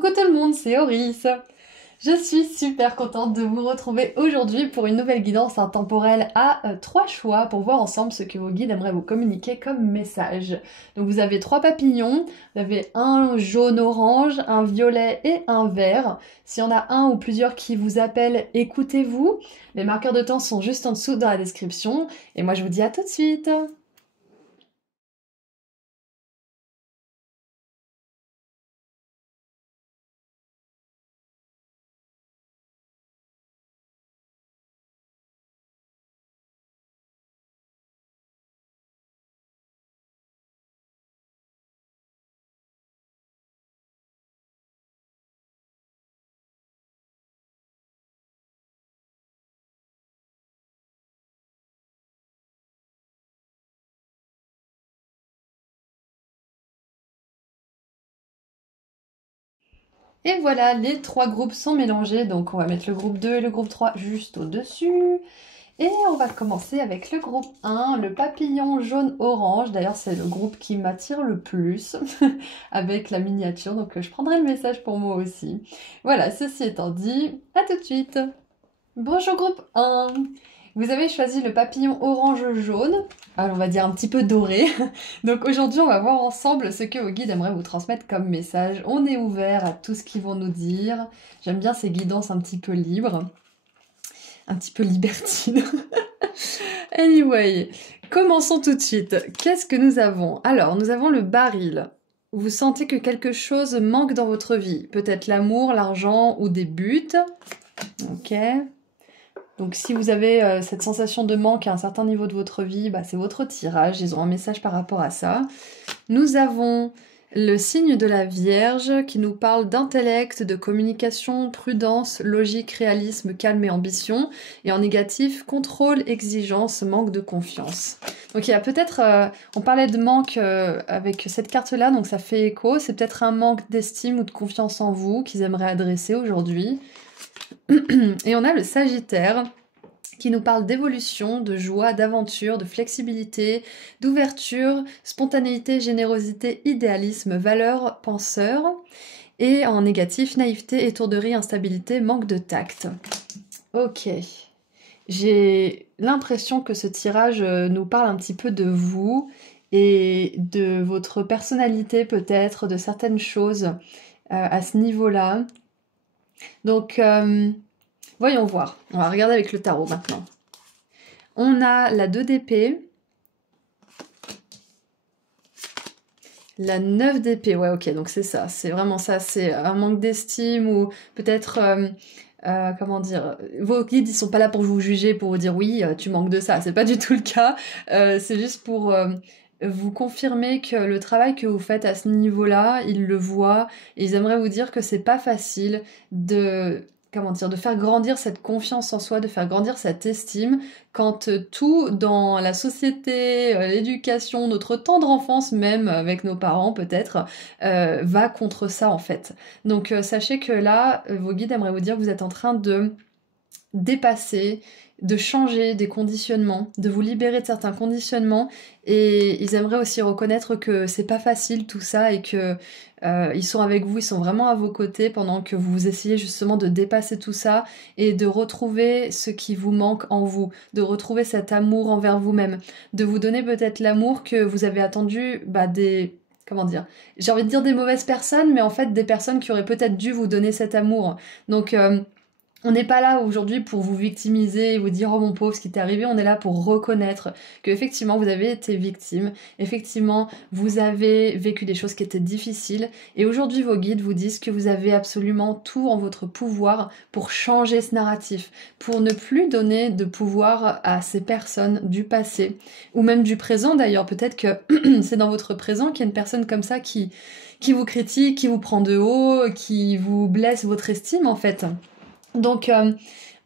Coucou tout le monde, c'est Oris. Je suis super contente de vous retrouver aujourd'hui pour une nouvelle guidance intemporelle à 3 choix pour voir ensemble ce que vos guides aimeraient vous communiquer comme message. Donc vous avez 3 papillons, vous avez un jaune-orange, un violet et un vert. S'il y en a un ou plusieurs qui vous appellent, écoutez-vous. Les marqueurs de temps sont juste en dessous dans la description. Et moi je vous dis à tout de suite. Et voilà, les 3 groupes sont mélangés, donc on va mettre le groupe 2 et le groupe 3 juste au-dessus. Et on va commencer avec le groupe 1, le papillon jaune-orange. D'ailleurs, c'est le groupe qui m'attire le plus avec la miniature, donc je prendrai le message pour moi aussi. Voilà, ceci étant dit, à tout de suite. Bonjour groupe 1. Vous avez choisi le papillon orange-jaune, alors on va dire un petit peu doré. Donc aujourd'hui on va voir ensemble ce que vos guides aimeraient vous transmettre comme message. On est ouvert à tout ce qu'ils vont nous dire. J'aime bien ces guidances un petit peu libres, un petit peu libertines. Anyway, commençons tout de suite. Qu'est-ce que nous avons? Alors nous avons le baril. Vous sentez que quelque chose manque dans votre vie, peut-être l'amour, l'argent ou des buts. Ok. Donc si vous avez cette sensation de manque à un certain niveau de votre vie, bah, c'est votre tirage, ils ont un message par rapport à ça. Nous avons le signe de la Vierge qui nous parle d'intellect, de communication, prudence, logique, réalisme, calme et ambition. Et en négatif, contrôle, exigence, manque de confiance. Donc il y a peut-être, on parlait de manque avec cette carte-là, donc ça fait écho. C'est peut-être un manque d'estime ou de confiance en vous qu'ils aimeraient adresser aujourd'hui. Et on a le Sagittaire qui nous parle d'évolution, de joie, d'aventure, de flexibilité, d'ouverture, spontanéité, générosité, idéalisme, valeur, penseur. Et en négatif, naïveté, étourderie, instabilité, manque de tact. Ok. J'ai l'impression que ce tirage nous parle un petit peu de vous et de votre personnalité peut-être, de certaines choses à ce niveau-là. Donc, voyons voir. On va regarder avec le tarot maintenant. On a la 2 d'épée. La 9 d'épée. Ouais, ok, donc c'est ça. C'est vraiment ça. C'est un manque d'estime ou peut-être... comment dire, vos guides ils sont pas là pour vous juger, pour vous dire oui tu manques de ça, c'est pas du tout le cas, c'est juste pour vous confirmer que le travail que vous faites à ce niveau-là, ils le voient et ils aimeraient vous dire que c'est pas facile de, comment dire, de faire grandir cette confiance en soi, de faire grandir cette estime quand tout dans la société, l'éducation, notre tendre enfance même avec nos parents peut-être, va contre ça en fait. Donc sachez que là, vos guides aimeraient vous dire que vous êtes en train de dépasser, de changer des conditionnements, de vous libérer de certains conditionnements et ils aimeraient aussi reconnaître que c'est pas facile tout ça et que ils sont avec vous, ils sont vraiment à vos côtés pendant que vous essayez justement de dépasser tout ça et de retrouver ce qui vous manque en vous, de retrouver cet amour envers vous-même, de vous donner peut-être l'amour que vous avez attendu des... Comment dire? J'ai envie de dire des mauvaises personnes, mais en fait des personnes qui auraient peut-être dû vous donner cet amour. Donc on n'est pas là aujourd'hui pour vous victimiser et vous dire « Oh mon pauvre, ce qui t'est arrivé », on est là pour reconnaître que effectivement vous avez été victime, effectivement vous avez vécu des choses qui étaient difficiles et aujourd'hui vos guides vous disent que vous avez absolument tout en votre pouvoir pour changer ce narratif, pour ne plus donner de pouvoir à ces personnes du passé ou même du présent d'ailleurs. Peut-être que c'est dans votre présent qu'il y a une personne comme ça qui vous critique, qui vous prend de haut, qui vous blesse votre estime en fait. Donc,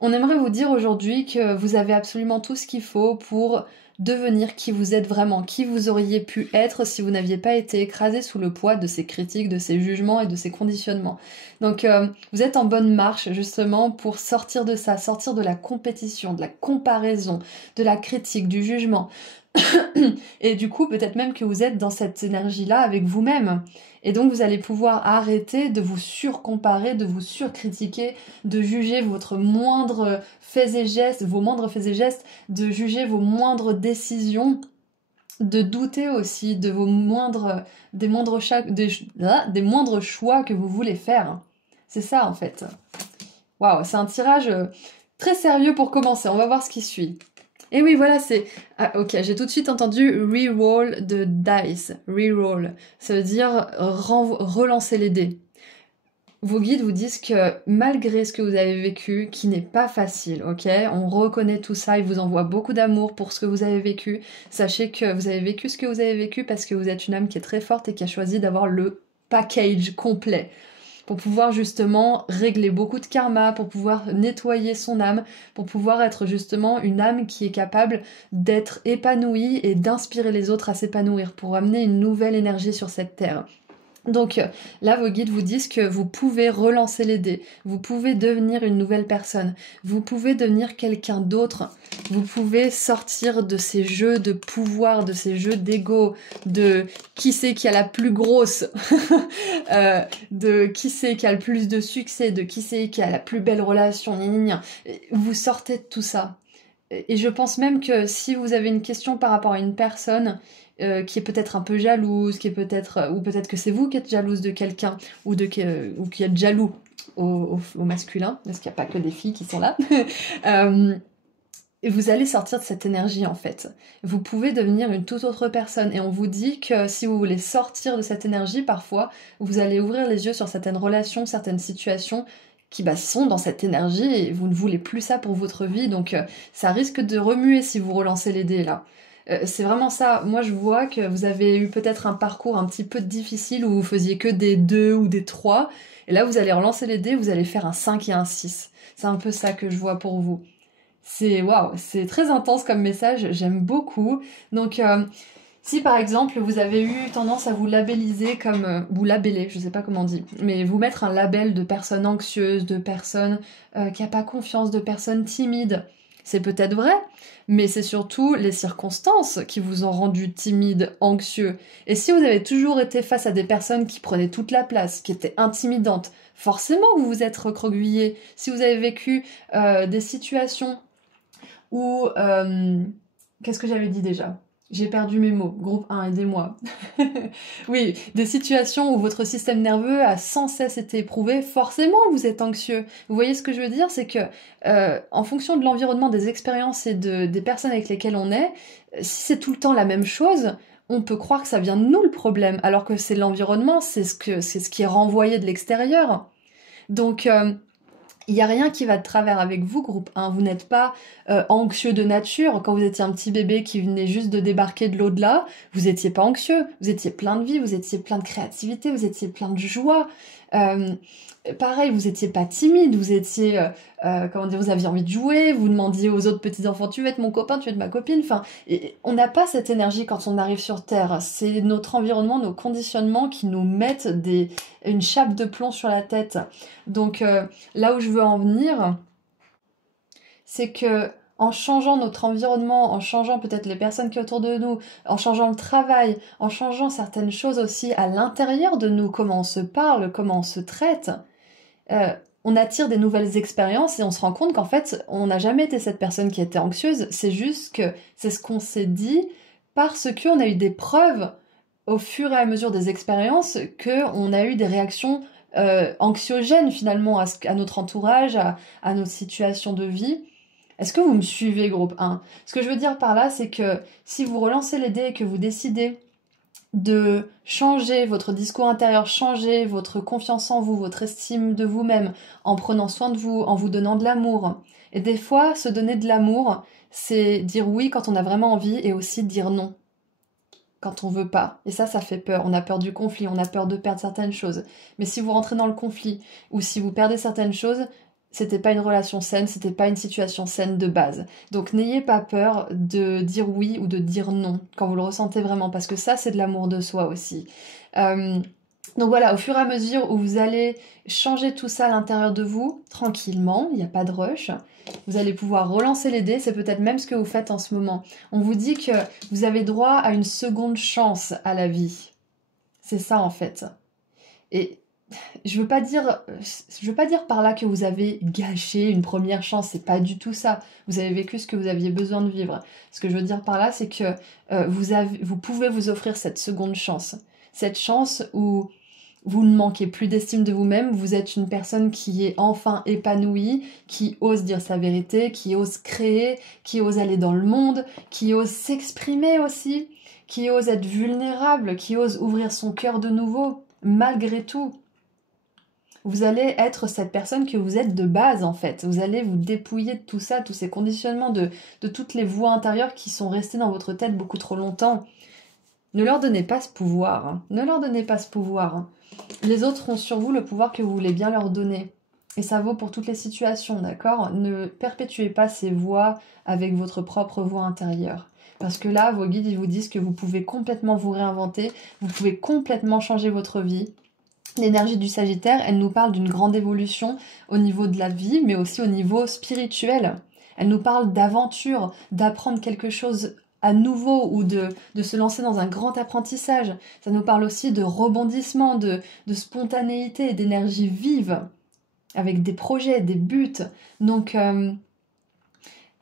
on aimerait vous dire aujourd'hui que vous avez absolument tout ce qu'il faut pour devenir qui vous êtes vraiment, qui vous auriez pu être si vous n'aviez pas été écrasé sous le poids de ces critiques, de ces jugements et de ces conditionnements. Donc, vous êtes en bonne marche justement pour sortir de ça, sortir de la compétition, de la comparaison, de la critique, du jugement. Et du coup, peut-être même que vous êtes dans cette énergie-là avec vous-même. Et donc vous allez pouvoir arrêter de vous surcomparer, de vous surcritiquer, de juger votre moindre faits et gestes, vos moindres faits et gestes, de juger vos moindres décisions, de douter aussi de des moindres choix que vous voulez faire. C'est ça en fait. Waouh, c'est un tirage très sérieux pour commencer. On va voir ce qui suit. Et oui, voilà, c'est... Ah, ok, j'ai tout de suite entendu reroll de dice. Reroll. Ça veut dire relancer les dés. Vos guides vous disent que malgré ce que vous avez vécu, qui n'est pas facile, ok? On reconnaît tout ça, ils vous envoient beaucoup d'amour pour ce que vous avez vécu. Sachez que vous avez vécu ce que vous avez vécu parce que vous êtes une âme qui est très forte et qui a choisi d'avoir le package complet pour pouvoir justement régler beaucoup de karma, pour pouvoir nettoyer son âme, pour pouvoir être justement une âme qui est capable d'être épanouie et d'inspirer les autres à s'épanouir, pour amener une nouvelle énergie sur cette terre. Donc là, vos guides vous disent que vous pouvez relancer les dés, vous pouvez devenir une nouvelle personne, vous pouvez devenir quelqu'un d'autre, vous pouvez sortir de ces jeux de pouvoir, de ces jeux d'ego, de qui c'est qui a la plus grosse, de qui c'est qui a le plus de succès, de qui c'est qui a la plus belle relation, gna gna gna. Vous sortez de tout ça. Et je pense même que si vous avez une question par rapport à une personne, qui est peut-être un peu jalouse, qui est peut-être ou peut-être que c'est vous qui êtes jalouse de quelqu'un ou qui êtes jaloux au masculin, parce qu'il n'y a pas que des filles qui sont là. Et vous allez sortir de cette énergie en fait. Vous pouvez devenir une toute autre personne et on vous dit que si vous voulez sortir de cette énergie, parfois vous allez ouvrir les yeux sur certaines relations, certaines situations qui sont dans cette énergie et vous ne voulez plus ça pour votre vie, donc ça risque de remuer si vous relancez les dés là. C'est vraiment ça. Moi, je vois que vous avez eu peut-être un parcours un petit peu difficile où vous faisiez que des 2 ou des 3. Et là, vous allez relancer les dés, vous allez faire un 5 et un 6. C'est un peu ça que je vois pour vous. C'est waouh, c'est très intense comme message, j'aime beaucoup. Donc, si par exemple, vous avez eu tendance à vous labelliser comme... vous labeller, je sais pas comment on dit, mais vous mettre un label de personne anxieuse, de personne qui a pas confiance, de personne timide, c'est peut-être vrai, mais c'est surtout les circonstances qui vous ont rendu timide, anxieux. Et si vous avez toujours été face à des personnes qui prenaient toute la place, qui étaient intimidantes, forcément vous vous êtes recroquevillé. Si vous avez vécu des situations où... qu'est-ce que j'avais dit déjà ? J'ai perdu mes mots. Groupe 1, aidez-moi. Oui, des situations où votre système nerveux a sans cesse été éprouvé, forcément vous êtes anxieux. Vous voyez ce que je veux dire ? C'est que en fonction de l'environnement, des expériences et des personnes avec lesquelles on est, si c'est tout le temps la même chose, on peut croire que ça vient de nous le problème, alors que c'est l'environnement, c'est ce qui est renvoyé de l'extérieur. Donc... il n'y a rien qui va de travers avec vous, groupe 1. Vous n'êtes pas anxieux de nature. Quand vous étiez un petit bébé qui venait juste de débarquer de l'au-delà, vous n'étiez pas anxieux. Vous étiez plein de vie, vous étiez plein de créativité, vous étiez plein de joie. Pareil, vous n'étiez pas timide, vous étiez... vous aviez envie de jouer, vous demandiez aux autres petits-enfants, tu veux être mon copain, tu veux être ma copine. Enfin, on n'a pas cette énergie quand on arrive sur Terre. C'est notre environnement, nos conditionnements qui nous mettent une chape de plomb sur la tête. Donc là où je veux en venir, c'est que en changeant notre environnement, en changeant peut-être les personnes qui sont autour de nous, en changeant le travail, en changeant certaines choses aussi à l'intérieur de nous, comment on se parle, comment on se traite, on attire des nouvelles expériences et on se rend compte qu'en fait, on n'a jamais été cette personne qui était anxieuse, c'est juste que c'est ce qu'on s'est dit parce qu'on a eu des preuves au fur et à mesure des expériences qu'on a eu des réactions anxiogènes finalement à notre entourage, à notre situation de vie. Est-ce que vous me suivez, groupe 1 ? Ce que je veux dire par là, c'est que si vous relancez les dés et que vous décidez de changer votre discours intérieur, changer votre confiance en vous, votre estime de vous-même, en prenant soin de vous, en vous donnant de l'amour. Et des fois, se donner de l'amour, c'est dire oui quand on a vraiment envie et aussi dire non quand on veut pas. Et ça fait peur. On a peur du conflit, on a peur de perdre certaines choses. Mais si vous rentrez dans le conflit ou si vous perdez certaines choses, c'était pas une relation saine, c'était pas une situation saine de base. Donc n'ayez pas peur de dire oui ou de dire non quand vous le ressentez vraiment, parce que ça c'est de l'amour de soi aussi. Donc voilà, au fur et à mesure où vous allez changer tout ça à l'intérieur de vous, tranquillement, il n'y a pas de rush, vous allez pouvoir relancer les dés, c'est peut-être même ce que vous faites en ce moment. On vous dit que vous avez droit à une seconde chance à la vie. C'est ça en fait. Et je veux pas dire par là que vous avez gâché une première chance, c'est pas du tout ça. Vous avez vécu ce que vous aviez besoin de vivre. Ce que je veux dire par là, c'est que vous pouvez vous offrir cette seconde chance. Cette chance où vous ne manquez plus d'estime de vous-même, vous êtes une personne qui est enfin épanouie, qui ose dire sa vérité, qui ose créer, qui ose aller dans le monde, qui ose s'exprimer aussi, qui ose être vulnérable, qui ose ouvrir son cœur de nouveau, malgré tout. Vous allez être cette personne que vous êtes de base en fait. Vous allez vous dépouiller de tout ça, tous ces conditionnements, de toutes les voix intérieures qui sont restées dans votre tête beaucoup trop longtemps. Ne leur donnez pas ce pouvoir. Hein. Ne leur donnez pas ce pouvoir. Hein. Les autres ont sur vous le pouvoir que vous voulez bien leur donner. Et ça vaut pour toutes les situations, d'accord? Ne perpétuez pas ces voix avec votre propre voix intérieure. Parce que là, vos guides, ils vous disent que vous pouvez complètement vous réinventer, vous pouvez complètement changer votre vie. L'énergie du Sagittaire, elle nous parle d'une grande évolution au niveau de la vie, mais aussi au niveau spirituel. Elle nous parle d'aventure, d'apprendre quelque chose à nouveau ou de se lancer dans un grand apprentissage. Ça nous parle aussi de rebondissement, de spontanéité et d'énergie vive, avec des projets, des buts. Donc,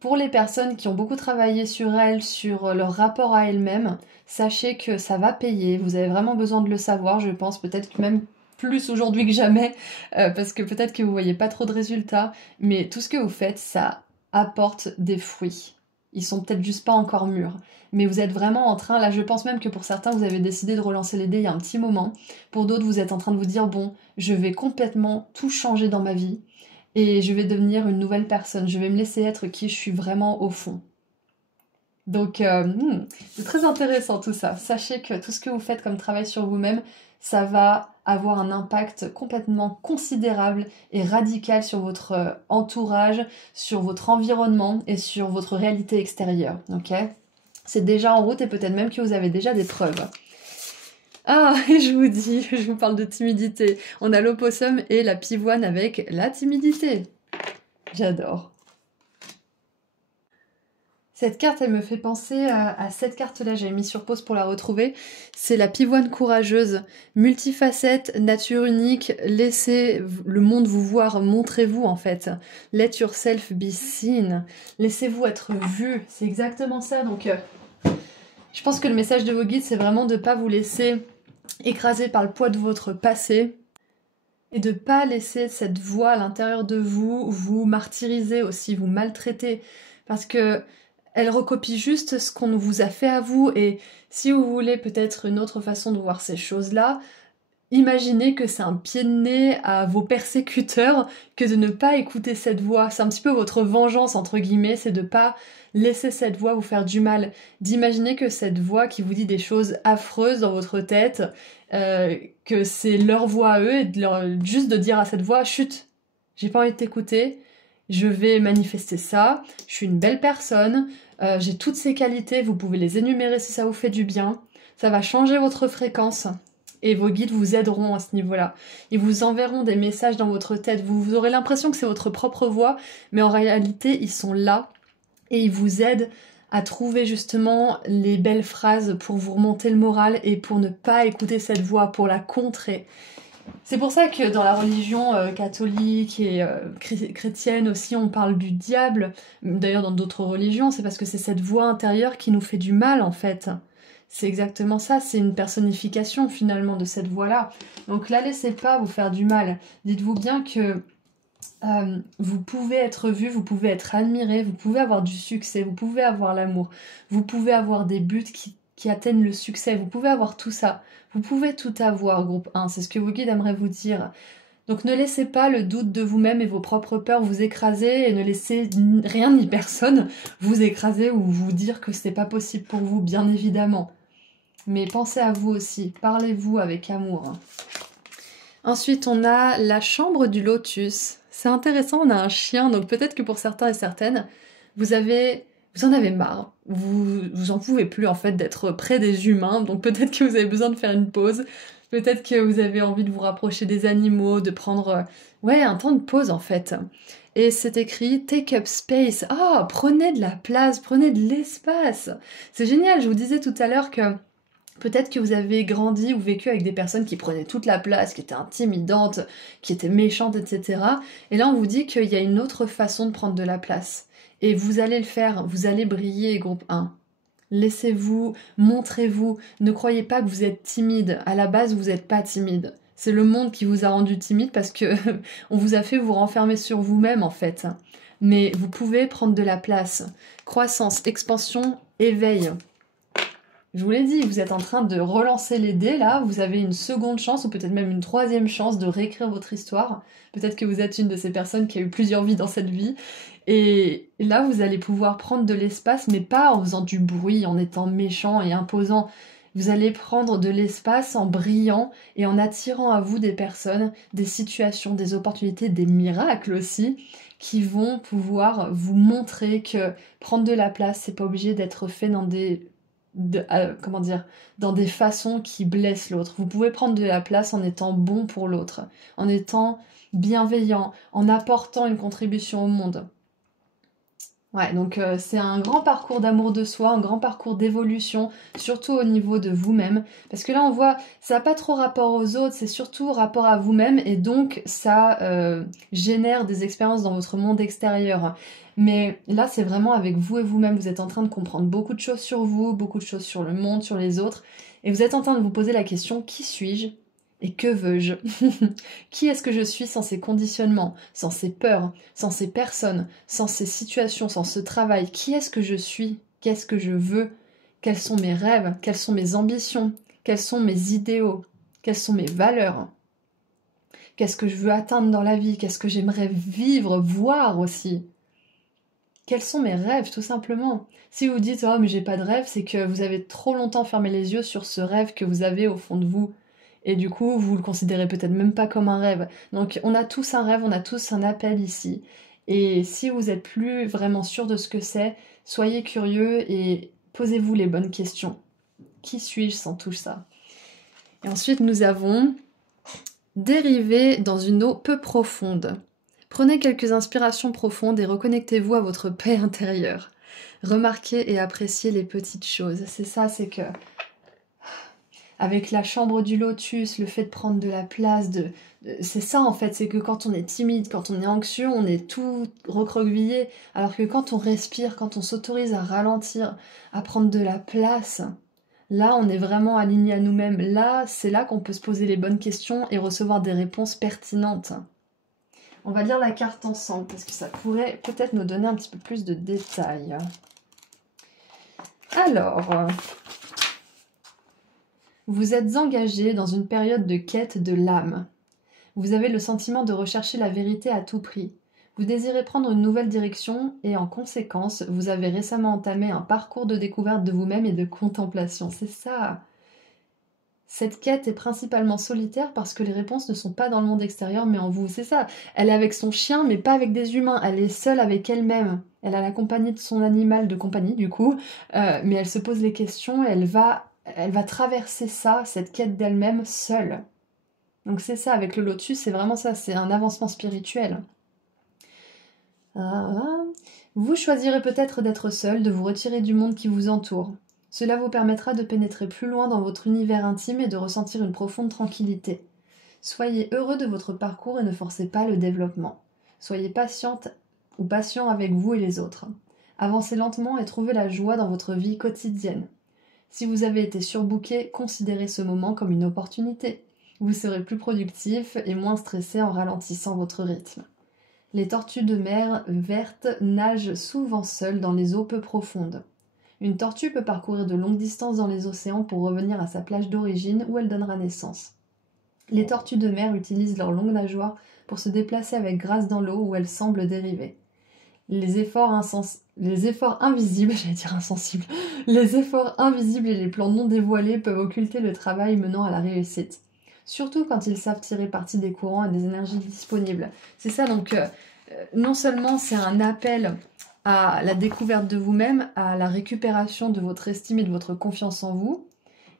pour les personnes qui ont beaucoup travaillé sur elles, sur leur rapport à elles-mêmes, sachez que ça va payer. Vous avez vraiment besoin de le savoir, je pense, peut-être que même plus aujourd'hui que jamais, parce que peut-être que vous voyez pas trop de résultats, mais tout ce que vous faites, ça apporte des fruits. Ils sont peut-être juste pas encore mûrs, mais vous êtes vraiment en train, là je pense même que pour certains vous avez décidé de relancer les dés il y a un petit moment, pour d'autres vous êtes en train de vous dire bon, je vais complètement tout changer dans ma vie, et je vais devenir une nouvelle personne, je vais me laisser être qui je suis vraiment au fond. Donc c'est très intéressant tout ça, sachez que tout ce que vous faites comme travail sur vous-même, ça va avoir un impact complètement considérable et radical sur votre entourage, sur votre environnement et sur votre réalité extérieure, ok? C'est déjà en route et peut-être même que vous avez déjà des preuves. Ah, et je vous dis, je vous parle de timidité. On a l'opossum et la pivoine avec la timidité. J'adore. Cette carte, elle me fait penser à cette carte-là, j'ai mis sur pause pour la retrouver. C'est la pivoine courageuse, multifacette, nature unique, laissez le monde vous voir, montrez-vous en fait. Let yourself be seen, laissez-vous être vu, c'est exactement ça. Donc je pense que le message de vos guides, c'est vraiment de ne pas vous laisser écraser par le poids de votre passé, et de ne pas laisser cette voix à l'intérieur de vous vous martyriser aussi, vous maltraiter, parce que elle recopie juste ce qu'on vous a fait à vous, et si vous voulez peut-être une autre façon de voir ces choses-là, imaginez que c'est un pied de nez à vos persécuteurs que de ne pas écouter cette voix. C'est un petit peu votre vengeance, entre guillemets, c'est de ne pas laisser cette voix vous faire du mal. D'imaginer que cette voix qui vous dit des choses affreuses dans votre tête, que c'est leur voix à eux, et juste de dire à cette voix « Chut, j'ai pas envie de t'écouter ». Je vais manifester ça, je suis une belle personne, j'ai toutes ces qualités, vous pouvez les énumérer si ça vous fait du bien, ça va changer votre fréquence et vos guides vous aideront à ce niveau-là. Ils vous enverront des messages dans votre tête, vous aurez l'impression que c'est votre propre voix, mais en réalité ils sont là et ils vous aident à trouver justement les belles phrases pour vous remonter le moral et pour ne pas écouter cette voix, pour la contrer. C'est pour ça que dans la religion catholique et chrétienne aussi, on parle du diable. D'ailleurs, dans d'autres religions, c'est parce que c'est cette voix intérieure qui nous fait du mal, en fait. C'est exactement ça, c'est une personnification, finalement, de cette voix-là. Donc, la laissez pas vous faire du mal. Dites-vous bien que vous pouvez être vu, vous pouvez être admiré, vous pouvez avoir du succès, vous pouvez avoir l'amour, vous pouvez avoir des buts qui atteignent le succès, vous pouvez avoir tout ça. Vous pouvez tout avoir, groupe 1, c'est ce que vos guides aimeraient vous dire. Donc ne laissez pas le doute de vous-même et vos propres peurs vous écraser et ne laissez rien ni personne vous écraser ou vous dire que c'est pas possible pour vous, bien évidemment. Mais pensez à vous aussi, parlez-vous avec amour. Ensuite, on a la chambre du lotus. C'est intéressant, on a un chien, donc peut-être que pour certains et certaines, vous en avez marre. Vous en pouvez plus en fait d'être près des humains, donc peut-être que vous avez besoin de faire une pause. Peut-être que vous avez envie de vous rapprocher des animaux, de prendre un temps de pause en fait. Et c'est écrit « Take up space ». Ah, prenez de la place, prenez de l'espace. C'est génial, je vous disais tout à l'heure que Peut-être que vous avez grandi ou vécu avec des personnes qui prenaient toute la place, qui étaient intimidantes, qui étaient méchantes, etc. Et là, on vous dit qu'il y a une autre façon de prendre de la place. Et vous allez le faire, vous allez briller, groupe 1. Laissez-vous, montrez-vous. Ne croyez pas que vous êtes timide. À la base, vous n'êtes pas timide. C'est le monde qui vous a rendu timide parce que on vous a fait vous renfermer sur vous-même, en fait. Mais vous pouvez prendre de la place. Croissance, expansion, éveil. Je vous l'ai dit, vous êtes en train de relancer les dés, là, vous avez une seconde chance, ou peut-être même une troisième chance de réécrire votre histoire. Peut-être que vous êtes une de ces personnes qui a eu plusieurs vies dans cette vie. Et là, vous allez pouvoir prendre de l'espace, mais pas en faisant du bruit, en étant méchant et imposant. Vous allez prendre de l'espace en brillant et en attirant à vous des personnes, des situations, des opportunités, des miracles aussi, qui vont pouvoir vous montrer que prendre de la place, c'est pas obligé d'être fait dans des dans des façons qui blessent l'autre. Vous pouvez prendre de la place en étant bon pour l'autre, en étant bienveillant, en apportant une contribution au monde. Ouais, donc c'est un grand parcours d'amour de soi, un grand parcours d'évolution, surtout au niveau de vous-même. Parce que là, on voit, ça n'a pas trop rapport aux autres, c'est surtout rapport à vous-même, et donc ça génère des expériences dans votre monde extérieur. Mais là, c'est vraiment avec vous et vous-même. Vous êtes en train de comprendre beaucoup de choses sur vous, beaucoup de choses sur le monde, sur les autres, et vous êtes en train de vous poser la question, qui suis-je ? Et que veux-je? Qui est-ce que je suis sans ces conditionnements, sans ces peurs, sans ces personnes, sans ces situations, sans ce travail? Qui est-ce que je suis? Qu'est-ce que je veux? Quels sont mes rêves? Quelles sont mes ambitions? Quels sont mes idéaux? Quelles sont mes valeurs? Qu'est-ce que je veux atteindre dans la vie? Qu'est-ce que j'aimerais vivre, voir aussi? Quels sont mes rêves, tout simplement? Si vous dites « Oh, mais j'ai pas de rêve », c'est que vous avez trop longtemps fermé les yeux sur ce rêve que vous avez au fond de vous. Et du coup, vous le considérez peut-être même pas comme un rêve. Donc, on a tous un rêve, on a tous un appel ici. Et si vous êtes plus vraiment sûr de ce que c'est, soyez curieux et posez-vous les bonnes questions. Qui suis-je sans tout ça? Et ensuite, nous avons dérivé dans une eau peu profonde. Prenez quelques inspirations profondes et reconnectez-vous à votre paix intérieure. Remarquez et appréciez les petites choses. C'est ça, c'est que avec la chambre du lotus, le fait de prendre de la place, c'est ça en fait, c'est que quand on est timide, quand on est anxieux, on est tout recroquevillé, alors que quand on respire, quand on s'autorise à ralentir, à prendre de la place, là on est vraiment aligné à nous-mêmes, là c'est là qu'on peut se poser les bonnes questions et recevoir des réponses pertinentes. On va lire la carte ensemble, parce que ça pourrait peut-être nous donner un petit peu plus de détails. Alors... vous êtes engagé dans une période de quête de l'âme. Vous avez le sentiment de rechercher la vérité à tout prix. Vous désirez prendre une nouvelle direction et en conséquence, vous avez récemment entamé un parcours de découverte de vous-même et de contemplation. C'est ça. Cette quête est principalement solitaire parce que les réponses ne sont pas dans le monde extérieur mais en vous. C'est ça. Elle est avec son chien mais pas avec des humains. Elle est seule avec elle-même. Elle a la compagnie de son animal de compagnie du coup. Mais elle se pose les questions et elle va traverser ça, cette quête d'elle-même, seule. Donc c'est ça, avec le lotus, c'est vraiment ça, c'est un avancement spirituel. Vous choisirez peut-être d'être seul, de vous retirer du monde qui vous entoure. Cela vous permettra de pénétrer plus loin dans votre univers intime et de ressentir une profonde tranquillité. Soyez heureux de votre parcours et ne forcez pas le développement. Soyez patiente ou patient avec vous et les autres. Avancez lentement et trouvez la joie dans votre vie quotidienne. Si vous avez été surbooké, considérez ce moment comme une opportunité. Vous serez plus productif et moins stressé en ralentissant votre rythme. Les tortues de mer vertes nagent souvent seules dans les eaux peu profondes. Une tortue peut parcourir de longues distances dans les océans pour revenir à sa plage d'origine où elle donnera naissance. Les tortues de mer utilisent leurs longues nageoires pour se déplacer avec grâce dans l'eau où elles semblent dériver. Les efforts invisibles, j'allais dire insensibles, les efforts invisibles et les plans non dévoilés peuvent occulter le travail menant à la réussite. Surtout quand ils savent tirer parti des courants et des énergies disponibles. C'est ça, donc non seulement c'est un appel à la découverte de vous-même, à la récupération de votre estime et de votre confiance en vous,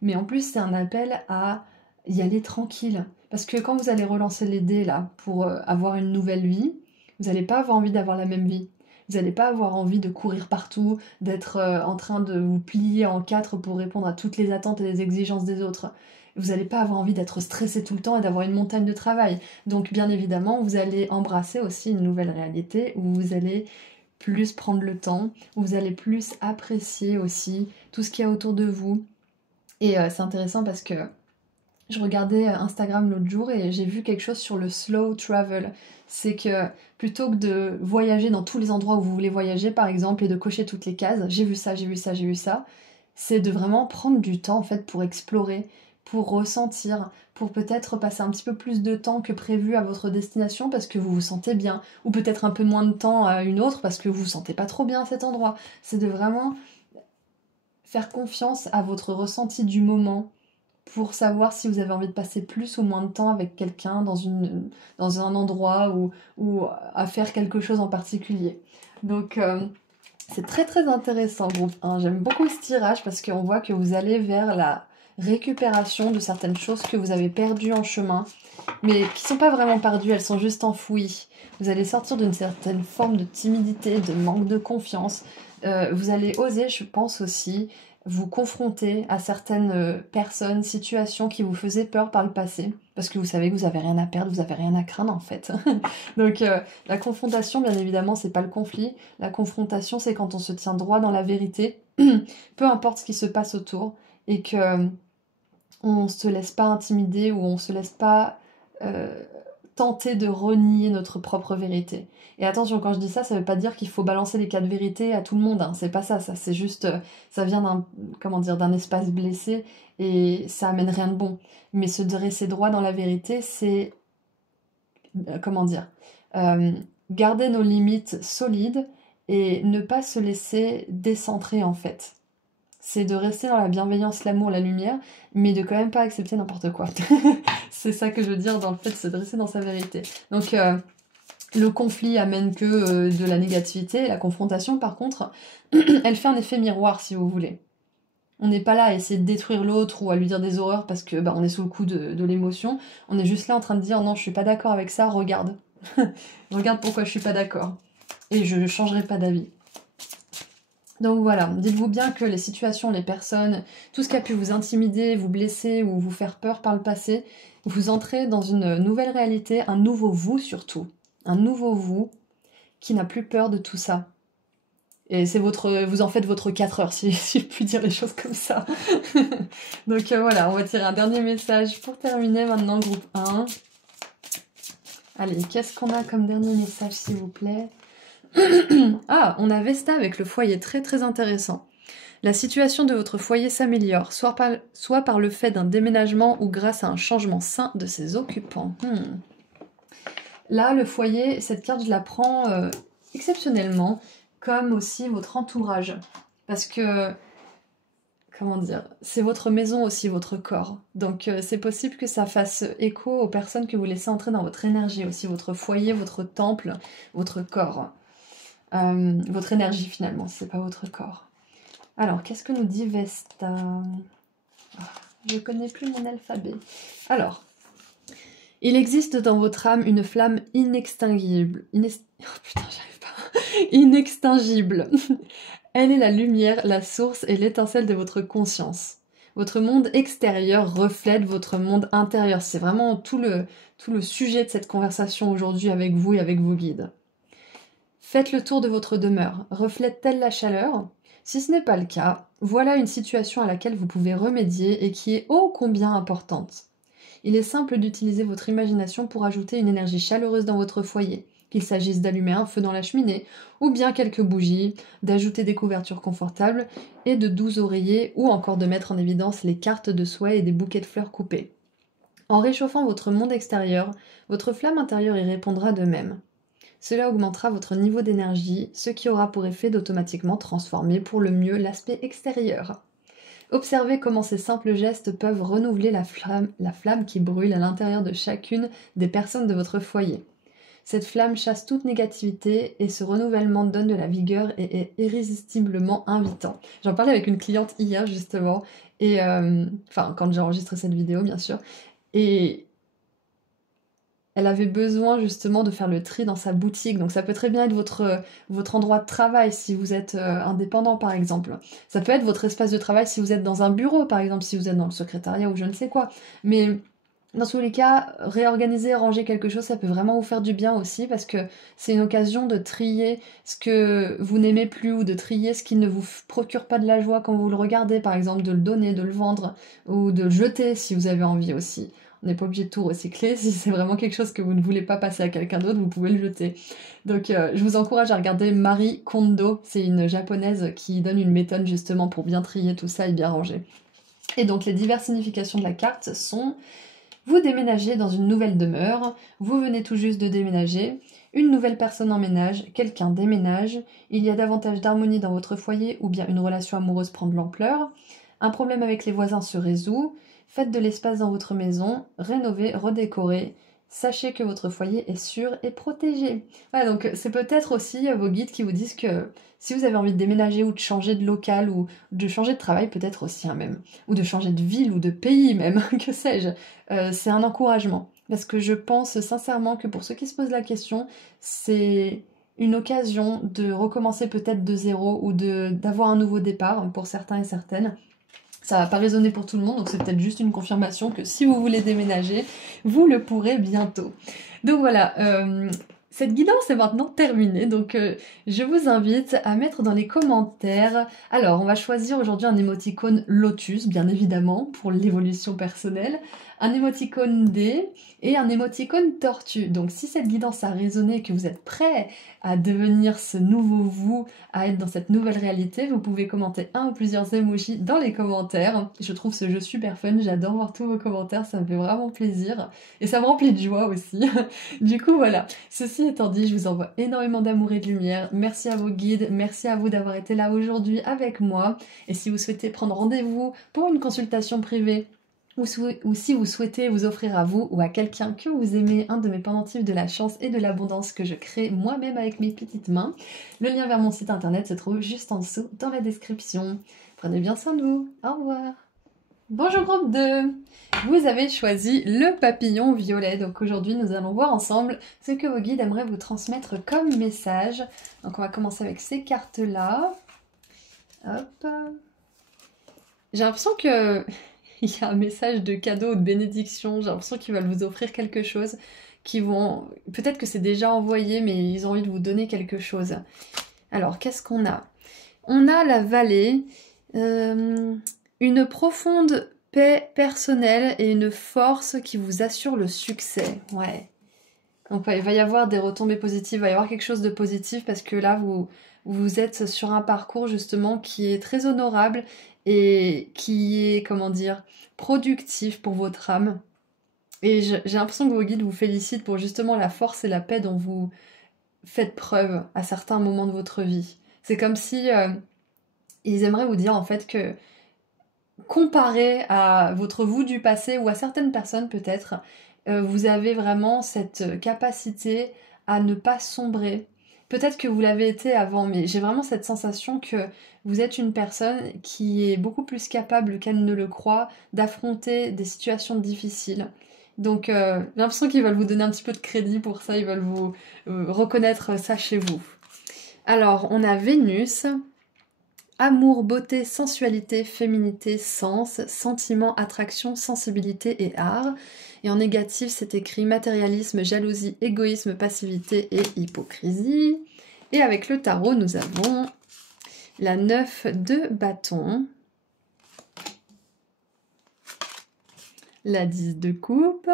mais en plus c'est un appel à y aller tranquille. Parce que quand vous allez relancer les dés là pour avoir une nouvelle vie, vous n'allez pas avoir envie d'avoir la même vie. Vous n'allez pas avoir envie de courir partout, d'être en train de vous plier en quatre pour répondre à toutes les attentes et les exigences des autres. Vous n'allez pas avoir envie d'être stressé tout le temps et d'avoir une montagne de travail. Donc bien évidemment, vous allez embrasser aussi une nouvelle réalité où vous allez plus prendre le temps, où vous allez plus apprécier aussi tout ce qu'il y a autour de vous. Et c'est intéressant parce que je regardais Instagram l'autre jour et j'ai vu quelque chose sur le slow travel. C'est que plutôt que de voyager dans tous les endroits où vous voulez voyager, par exemple, et de cocher toutes les cases, j'ai vu ça, j'ai vu ça, j'ai vu ça, c'est de vraiment prendre du temps en fait pour explorer, pour ressentir, pour peut-être passer un petit peu plus de temps que prévu à votre destination parce que vous vous sentez bien, ou peut-être un peu moins de temps à une autre parce que vous vous sentez pas trop bien à cet endroit. C'est de vraiment faire confiance à votre ressenti du moment pour savoir si vous avez envie de passer plus ou moins de temps avec quelqu'un dans un endroit ou à faire quelque chose en particulier. Donc c'est très très intéressant groupe 1. J'aime beaucoup ce tirage parce qu'on voit que vous allez vers la récupération de certaines choses que vous avez perdues en chemin, mais qui sont pas vraiment perdues, elles sont juste enfouies. Vous allez sortir d'une certaine forme de timidité, de manque de confiance. Vous allez oser, je pense aussi, vous confronter à certaines personnes, situations qui vous faisaient peur par le passé, parce que vous savez que vous avez rien à perdre, vous avez rien à craindre en fait. Donc la confrontation, bien évidemment, c'est pas le conflit. La confrontation, c'est quand on se tient droit dans la vérité, peu importe ce qui se passe autour, et que on se laisse pas intimider ou on se laisse pas tenter de renier notre propre vérité. Et attention, quand je dis ça, ça veut pas dire qu'il faut balancer les 4 vérités à tout le monde, hein. C'est pas ça, c'est juste, ça vient d'un espace blessé et ça amène rien de bon. Mais se dresser droit dans la vérité, c'est, garder nos limites solides et ne pas se laisser décentrer en fait. C'est de rester dans la bienveillance, l'amour, la lumière, mais de quand même pas accepter n'importe quoi. C'est ça que je veux dire dans le fait de se dresser dans sa vérité. Donc le conflit amène que de la négativité, la confrontation par contre, elle fait un effet miroir si vous voulez. On n'est pas là à essayer de détruire l'autre ou à lui dire des horreurs parce que on est sous le coup de l'émotion. On est juste là en train de dire non, je suis pas d'accord avec ça, regarde. Regarde pourquoi je suis pas d'accord. Et je ne changerai pas d'avis. Donc voilà, dites-vous bien que les situations, les personnes, tout ce qui a pu vous intimider, vous blesser ou vous faire peur par le passé, vous entrez dans une nouvelle réalité, un nouveau vous surtout. Un nouveau vous qui n'a plus peur de tout ça. Et c'est vous en faites votre 4 heures, si je puis dire les choses comme ça. Donc voilà, on va tirer un dernier message pour terminer maintenant, groupe 1. Allez, qu'est-ce qu'on a comme dernier message, s'il vous plaît ? Ah, on a Vesta avec le foyer, très très intéressant. La situation de votre foyer s'améliore, soit par le fait d'un déménagement ou grâce à un changement sain de ses occupants. Là, le foyer, cette carte, je la prends exceptionnellement, comme aussi votre entourage. Parce que, c'est votre maison aussi, votre corps. Donc c'est possible que ça fasse écho aux personnes que vous laissez entrer dans votre énergie aussi, votre foyer, votre temple, votre corps. Votre énergie finalement, c'est pas votre corps. Alors, qu'est-ce que nous dit Vesta ? Je connais plus mon alphabet. Alors, il existe dans votre âme une flamme inextinguible. Inextinguible. Elle est la lumière, la source et l'étincelle de votre conscience. Votre monde extérieur reflète votre monde intérieur. C'est vraiment tout le sujet de cette conversation aujourd'hui avec vous et avec vos guides. Faites le tour de votre demeure. Reflète-t-elle la chaleur ? Si ce n'est pas le cas, voilà une situation à laquelle vous pouvez remédier et qui est ô combien importante. Il est simple d'utiliser votre imagination pour ajouter une énergie chaleureuse dans votre foyer, qu'il s'agisse d'allumer un feu dans la cheminée, ou bien quelques bougies, d'ajouter des couvertures confortables et de doux oreillers, ou encore de mettre en évidence les cartes de soie et des bouquets de fleurs coupées. En réchauffant votre monde extérieur, votre flamme intérieure y répondra de même. Cela augmentera votre niveau d'énergie, ce qui aura pour effet d'automatiquement transformer pour le mieux l'aspect extérieur. Observez comment ces simples gestes peuvent renouveler la flamme qui brûle à l'intérieur de chacune des personnes de votre foyer. Cette flamme chasse toute négativité et ce renouvellement donne de la vigueur et est irrésistiblement invitant. J'en parlais avec une cliente hier justement, et quand j'ai enregistré cette vidéo bien sûr, et elle avait besoin justement de faire le tri dans sa boutique. Donc ça peut très bien être votre endroit de travail si vous êtes indépendant par exemple. Ça peut être votre espace de travail si vous êtes dans un bureau par exemple, si vous êtes dans le secrétariat ou je ne sais quoi. Mais dans tous les cas, réorganiser, ranger quelque chose, ça peut vraiment vous faire du bien aussi parce que c'est une occasion de trier ce que vous n'aimez plus ou de trier ce qui ne vous procure pas de la joie quand vous le regardez, par exemple de le donner, de le vendre ou de le jeter si vous avez envie aussi. On n'est pas obligé de tout recycler, si c'est vraiment quelque chose que vous ne voulez pas passer à quelqu'un d'autre, vous pouvez le jeter. Donc je vous encourage à regarder Marie Kondo, c'est une japonaise qui donne une méthode justement pour bien trier tout ça et bien ranger. Et donc les diverses significations de la carte sont: vous déménagez dans une nouvelle demeure, vous venez tout juste de déménager, une nouvelle personne emménage, quelqu'un déménage, il y a davantage d'harmonie dans votre foyer ou bien une relation amoureuse prend de l'ampleur, un problème avec les voisins se résout, faites de l'espace dans votre maison, rénovez, redécorez, sachez que votre foyer est sûr et protégé. Voilà, donc c'est peut-être aussi vos guides qui vous disent que si vous avez envie de déménager ou de changer de local ou de changer de travail peut-être aussi même, ou de changer de ville ou de pays même, que sais-je, c'est un encouragement. Parce que je pense sincèrement que pour ceux qui se posent la question, c'est une occasion de recommencer peut-être de zéro ou d'avoir un nouveau départ pour certains et certaines. Ça va pas résonner pour tout le monde, donc c'est peut-être juste une confirmation que si vous voulez déménager, vous le pourrez bientôt. Donc voilà, cette guidance est maintenant terminée, donc je vous invite à mettre dans les commentaires. Alors, on va choisir aujourd'hui un émoticône lotus, bien évidemment, pour l'évolution personnelle, un émoticône dé et un émoticône tortue. Donc si cette guidance a résonné et que vous êtes prêt à devenir ce nouveau vous, à être dans cette nouvelle réalité, vous pouvez commenter un ou plusieurs emojis dans les commentaires. Je trouve ce jeu super fun, j'adore voir tous vos commentaires, ça me fait vraiment plaisir et ça me remplit de joie aussi. Du coup voilà, ceci étant dit, je vous envoie énormément d'amour et de lumière. Merci à vos guides, merci à vous d'avoir été là aujourd'hui avec moi. Et si vous souhaitez prendre rendez-vous pour une consultation privée, ou si vous souhaitez vous offrir à vous ou à quelqu'un que vous aimez un de mes pendentifs de la chance et de l'abondance que je crée moi-même avec mes petites mains, le lien vers mon site internet se trouve juste en dessous dans la description. Prenez bien soin de vous. Au revoir. Bonjour groupe 2. Vous avez choisi le papillon violet. Donc aujourd'hui, nous allons voir ensemble ce que vos guides aimeraient vous transmettre comme message. Donc on va commencer avec ces cartes-là. Hop. J'ai l'impression que il y a un message de cadeau ou de bénédiction. J'ai l'impression qu'ils veulent vous offrir quelque chose. Peut-être que c'est déjà envoyé, mais ils ont envie de vous donner quelque chose. Alors, qu'est-ce qu'on a? On a la vallée, une profonde paix personnelle et une force qui vous assure le succès. Ouais. Donc il va y avoir des retombées positives, il va y avoir quelque chose de positif parce que là, vous êtes sur un parcours justement qui est très honorable et qui est, comment dire, productif pour votre âme. Et j'ai l'impression que vos guides vous félicitent pour justement la force et la paix dont vous faites preuve à certains moments de votre vie. C'est comme si ils aimeraient vous dire en fait que comparé à votre vous du passé ou à certaines personnes peut-être, vous avez vraiment cette capacité à ne pas sombrer. Peut-être que vous l'avez été avant, mais j'ai vraiment cette sensation que vous êtes une personne qui est beaucoup plus capable qu'elle ne le croit d'affronter des situations difficiles. Donc j'ai l'impression qu'ils veulent vous donner un petit peu de crédit pour ça, ils veulent vous reconnaître ça chez vous. Alors, on a Vénus. Amour, beauté, sensualité, féminité, sens, sentiment, attraction, sensibilité et art. Et en négatif, c'est écrit matérialisme, jalousie, égoïsme, passivité et hypocrisie. Et avec le tarot, nous avons la 9 de bâton, la 10 de coupe.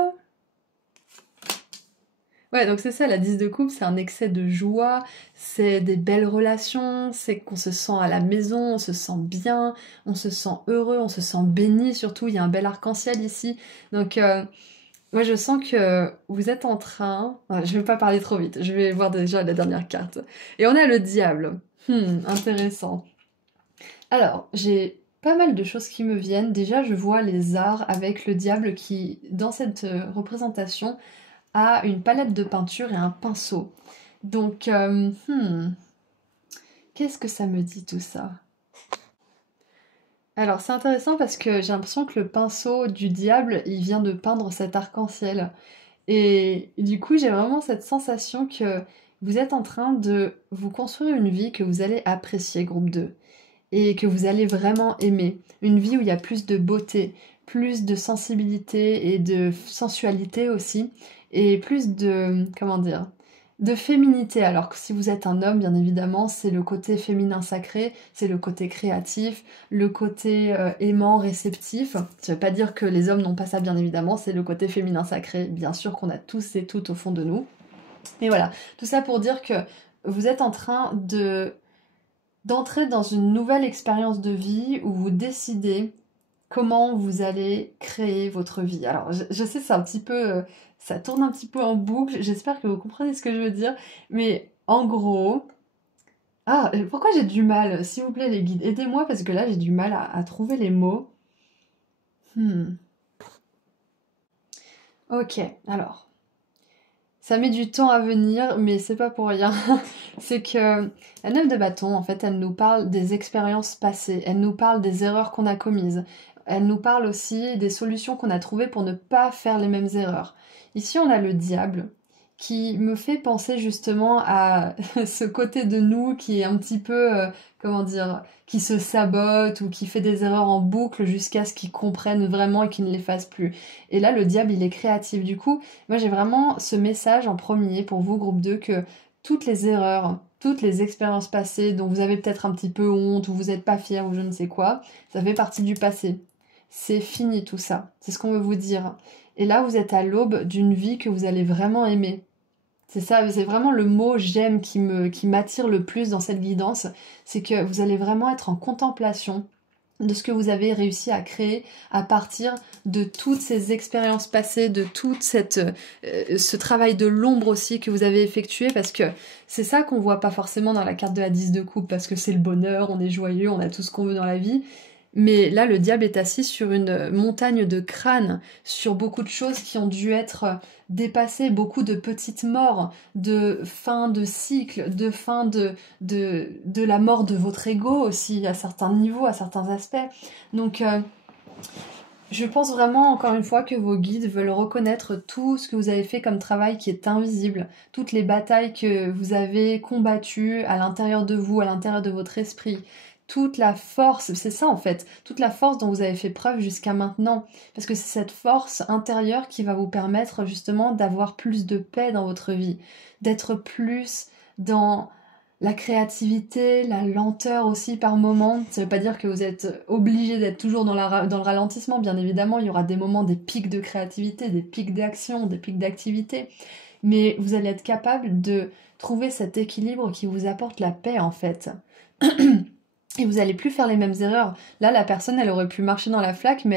Ouais, donc c'est ça, la 10 de coupe, c'est un excès de joie, c'est des belles relations, c'est qu'on se sent à la maison, on se sent bien, on se sent heureux, on se sent béni, surtout, il y a un bel arc-en-ciel ici. Donc, moi, je sens que vous êtes en train... je vais pas parler trop vite, je vais voir déjà la dernière carte. Et on a le diable. Intéressant. Alors, j'ai pas mal de choses qui me viennent. Déjà, je vois les arts avec le diable qui, dans cette représentation, a une palette de peinture et un pinceau. Donc, qu'est-ce que ça me dit tout ça? Alors, c'est intéressant parce que j'ai l'impression que le pinceau du diable, il vient de peindre cet arc-en-ciel. Et du coup, j'ai vraiment cette sensation que vous êtes en train de vous construire une vie que vous allez apprécier, groupe 2, et que vous allez vraiment aimer. Une vie où il y a plus de beauté, plus de sensibilité et de sensualité aussi, et plus de, comment dire, de féminité. Alors que si vous êtes un homme, bien évidemment, c'est le côté féminin sacré, c'est le côté créatif, le côté aimant, réceptif. Ça veut pas dire que les hommes n'ont pas ça, bien évidemment, c'est le côté féminin sacré, bien sûr qu'on a tous et toutes au fond de nous. Mais voilà, tout ça pour dire que vous êtes en train d'entrer dans une nouvelle expérience de vie où vous décidez comment vous allez créer votre vie. Alors, je sais, c'est un petit peu... ça tourne un petit peu en boucle, j'espère que vous comprenez ce que je veux dire, mais en gros... Ah, pourquoi j'ai du mal? S'il vous plaît, les guides, aidez-moi, parce que là, j'ai du mal à trouver les mots. Ok, alors... Ça met du temps à venir, mais c'est pas pour rien. C'est que la 9 de bâton, en fait, elle nous parle des expériences passées, elle nous parle des erreurs qu'on a commises, elle nous parle aussi des solutions qu'on a trouvées pour ne pas faire les mêmes erreurs. Ici, on a le diable qui me fait penser justement à ce côté de nous qui est un petit peu, comment dire, qui se sabote ou qui fait des erreurs en boucle jusqu'à ce qu'il comprenne vraiment et qu'il ne les fasse plus. Et là, le diable, il est créatif. Du coup, moi, j'ai vraiment ce message en premier pour vous, groupe 2, que toutes les erreurs, toutes les expériences passées dont vous avez peut-être un petit peu honte ou vous n'êtes pas fier ou je ne sais quoi, ça fait partie du passé. C'est fini tout ça. C'est ce qu'on veut vous dire. Et là, vous êtes à l'aube d'une vie que vous allez vraiment aimer. C'est ça, c'est vraiment le mot j'aime qui m'attire le plus dans cette guidance. C'est que vous allez vraiment être en contemplation de ce que vous avez réussi à créer à partir de toutes ces expériences passées, de tout ce travail de l'ombre aussi que vous avez effectué, parce que c'est ça qu'on voit pas forcément dans la carte de la 10 de coupe, parce que c'est le bonheur, on est joyeux, on a tout ce qu'on veut dans la vie. Mais là, le diable est assis sur une montagne de crânes, sur beaucoup de choses qui ont dû être dépassées, beaucoup de petites morts, de fin de cycle, de fin de la mort de votre ego aussi, à certains niveaux, à certains aspects. Donc, je pense vraiment, encore une fois, que vos guides veulent reconnaître tout ce que vous avez fait comme travail qui est invisible, toutes les batailles que vous avez combattues à l'intérieur de vous, à l'intérieur de votre esprit, toute la force, c'est ça en fait, toute la force dont vous avez fait preuve jusqu'à maintenant, parce que c'est cette force intérieure qui va vous permettre justement d'avoir plus de paix dans votre vie, d'être plus dans la créativité, la lenteur aussi par moment. Ça veut pas dire que vous êtes obligé d'être toujours dans le ralentissement, bien évidemment, il y aura des moments, des pics de créativité, des pics d'action, des pics d'activité, mais vous allez être capable de trouver cet équilibre qui vous apporte la paix en fait. Et vous allez plus faire les mêmes erreurs. Là, la personne, elle aurait pu marcher dans la flaque, mais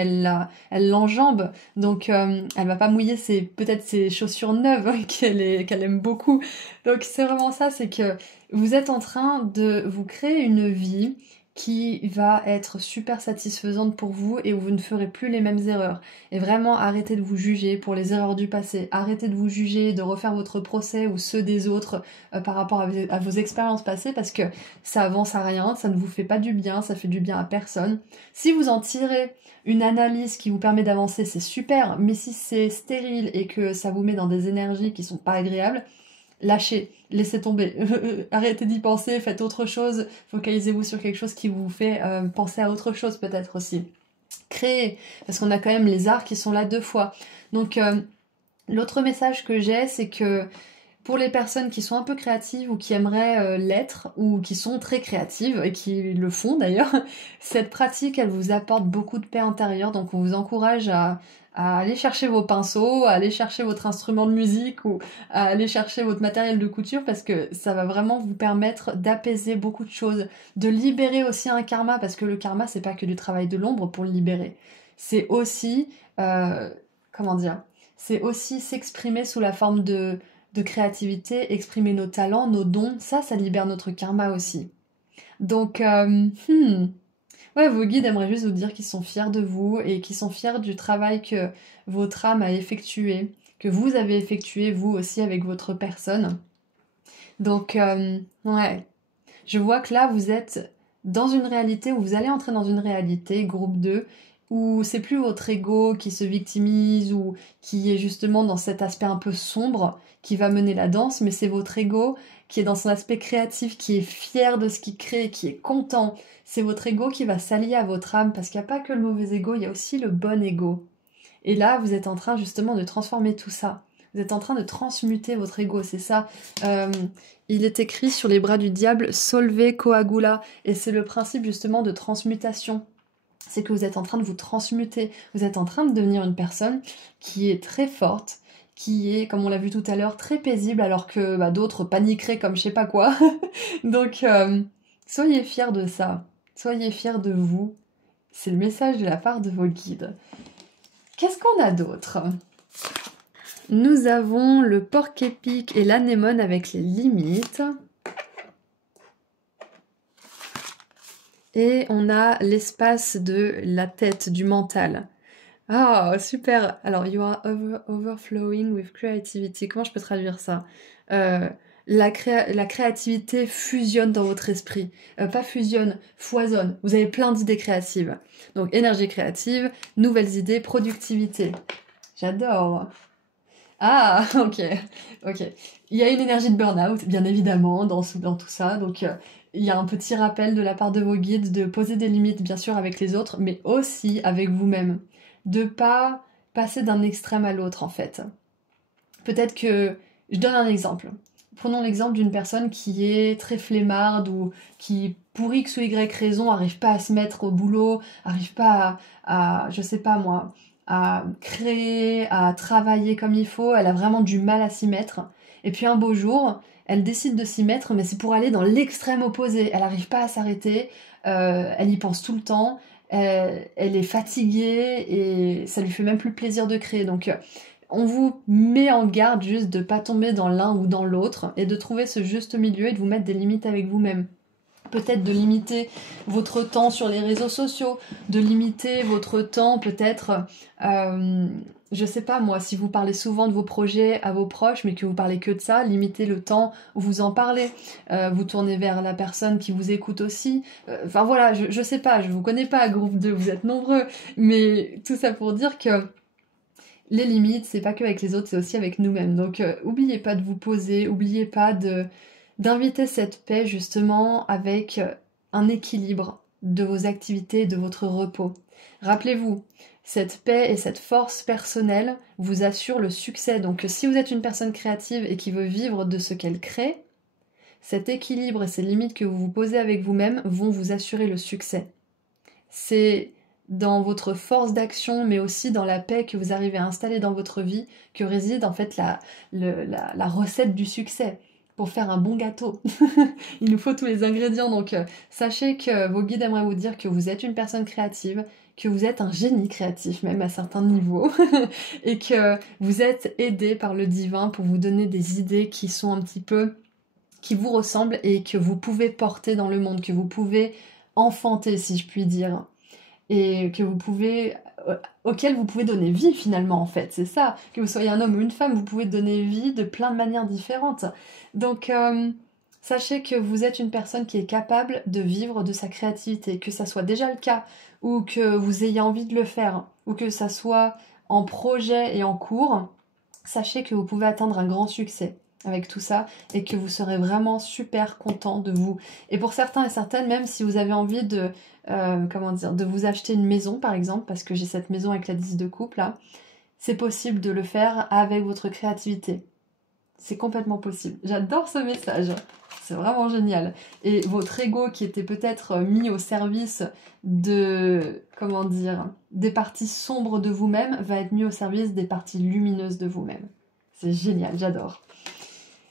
elle l'enjambe. Donc, elle va pas mouiller peut-être ses chaussures neuves qu'elle aime beaucoup. Donc, c'est vraiment ça, c'est que vous êtes en train de vous créer une vie qui va être super satisfaisante pour vous et où vous ne ferez plus les mêmes erreurs. Et vraiment, arrêtez de vous juger pour les erreurs du passé. Arrêtez de vous juger, de refaire votre procès ou ceux des autres par rapport à vos expériences passées, parce que ça avance à rien, ça ne vous fait pas du bien, ça fait du bien à personne. Si vous en tirez une analyse qui vous permet d'avancer, c'est super, mais si c'est stérile et que ça vous met dans des énergies qui sont pas agréables, lâchez, laissez tomber, arrêtez d'y penser, faites autre chose, focalisez-vous sur quelque chose qui vous fait penser à autre chose peut-être aussi. Créez, parce qu'on a quand même les arts qui sont là 2 fois. Donc l'autre message que j'ai, c'est que pour les personnes qui sont un peu créatives ou qui aimeraient l'être, ou qui sont très créatives, et qui le font d'ailleurs, cette pratique, elle vous apporte beaucoup de paix intérieure, donc on vous encourage à aller chercher vos pinceaux, à aller chercher votre instrument de musique, ou à aller chercher votre matériel de couture, parce que ça va vraiment vous permettre d'apaiser beaucoup de choses, de libérer aussi un karma, parce que le karma, c'est pas que du travail de l'ombre pour le libérer. C'est aussi, comment dire, c'est aussi s'exprimer sous la forme de créativité, exprimer nos talents, nos dons, ça libère notre karma aussi. Donc, ouais, vos guides aimeraient juste vous dire qu'ils sont fiers de vous et qu'ils sont fiers du travail que votre âme a effectué, que vous avez effectué vous aussi avec votre personne. Donc, ouais, je vois que là, vous êtes dans une réalité où vous allez entrer dans une réalité, groupe 2, où c'est plus votre ego qui se victimise ou qui est justement dans cet aspect un peu sombre qui va mener la danse, mais c'est votre ego qui est dans son aspect créatif, qui est fier de ce qu'il crée, qui est content. C'est votre ego qui va s'allier à votre âme, parce qu'il n'y a pas que le mauvais ego, il y a aussi le bon ego. Et là, vous êtes en train justement de transformer tout ça. Vous êtes en train de transmuter votre ego, c'est ça. Il est écrit sur les bras du diable, Solve Coagula, et c'est le principe justement de transmutation. C'est que vous êtes en train de vous transmuter, vous êtes en train de devenir une personne qui est très forte, qui est, comme on l'a vu tout à l'heure, très paisible, alors que d'autres paniqueraient comme je sais pas quoi. Donc, soyez fiers de ça, soyez fiers de vous. C'est le message de la part de vos guides. Qu'est-ce qu'on a d'autre ? Nous avons le porc-épic et l'anémone avec les limites. Et on a l'espace de la tête, du mental. Ah, super. Alors, you are overflowing with creativity. Comment je peux traduire ça? La créativité fusionne dans votre esprit. Pas fusionne, foisonne. Vous avez plein d'idées créatives. Donc, énergie créative, nouvelles idées, productivité. J'adore. Ah, ok. Il y a une énergie de burn-out, bien évidemment, dans tout ça. Donc, il y a un petit rappel de la part de vos guides de poser des limites, bien sûr, avec les autres, mais aussi avec vous-même. De pas passer d'un extrême à l'autre, en fait. Peut-être que... Je donne un exemple. Prenons l'exemple d'une personne qui est très flemmarde ou qui, pour X ou Y raison, n'arrive pas à se mettre au boulot, n'arrive pas je sais pas moi, à créer, à travailler comme il faut, elle a vraiment du mal à s'y mettre. Et puis un beau jour, elle décide de s'y mettre, mais c'est pour aller dans l'extrême opposé. Elle n'arrive pas à s'arrêter, elle y pense tout le temps, elle est fatiguée et ça lui fait même plus plaisir de créer. Donc on vous met en garde juste de pas tomber dans l'un ou dans l'autre et de trouver ce juste milieu et de vous mettre des limites avec vous-même. Peut-être de limiter votre temps sur les réseaux sociaux, de limiter votre temps peut-être, je sais pas moi, si vous parlez souvent de vos projets à vos proches mais que vous parlez que de ça, limitez le temps où vous en parlez, vous tournez vers la personne qui vous écoute aussi, enfin voilà, je sais pas, je vous connais pas, groupe 2, vous êtes nombreux, mais tout ça pour dire que les limites, c'est pas que avec les autres, c'est aussi avec nous-mêmes. Donc, oubliez pas de vous poser, oubliez pas d'inviter cette paix justement avec un équilibre de vos activités et de votre repos. Rappelez-vous, cette paix et cette force personnelle vous assurent le succès. Donc, si vous êtes une personne créative et qui veut vivre de ce qu'elle crée, cet équilibre et ces limites que vous vous posez avec vous-même vont vous assurer le succès. C'est dans votre force d'action, mais aussi dans la paix que vous arrivez à installer dans votre vie, que réside en fait la recette du succès. Pour faire un bon gâteau, il nous faut tous les ingrédients. Donc sachez que vos guides aimeraient vous dire que vous êtes une personne créative, que vous êtes un génie créatif même à certains niveaux, et que vous êtes aidé par le divin pour vous donner des idées qui sont un petit peu, qui vous ressemblent et que vous pouvez porter dans le monde, que vous pouvez enfanter si je puis dire. Et que vous pouvez, auquel vous pouvez donner vie finalement en fait, c'est ça, que vous soyez un homme ou une femme, vous pouvez donner vie de plein de manières différentes. Donc sachez que vous êtes une personne qui est capable de vivre de sa créativité, que ça soit déjà le cas, ou que vous ayez envie de le faire, ou que ça soit en projet et en cours, sachez que vous pouvez atteindre un grand succès avec tout ça et que vous serez vraiment super content de vous. Et pour certains et certaines, même si vous avez envie de de vous acheter une maison par exemple, parce que j'ai cette maison avec la 10 de coupe là, c'est possible de le faire avec votre créativité. C'est complètement possible. J'adore ce message. C'est vraiment génial. Et votre ego qui était peut-être mis au service de, des parties sombres de vous-même va être mis au service des parties lumineuses de vous-même. C'est génial, j'adore.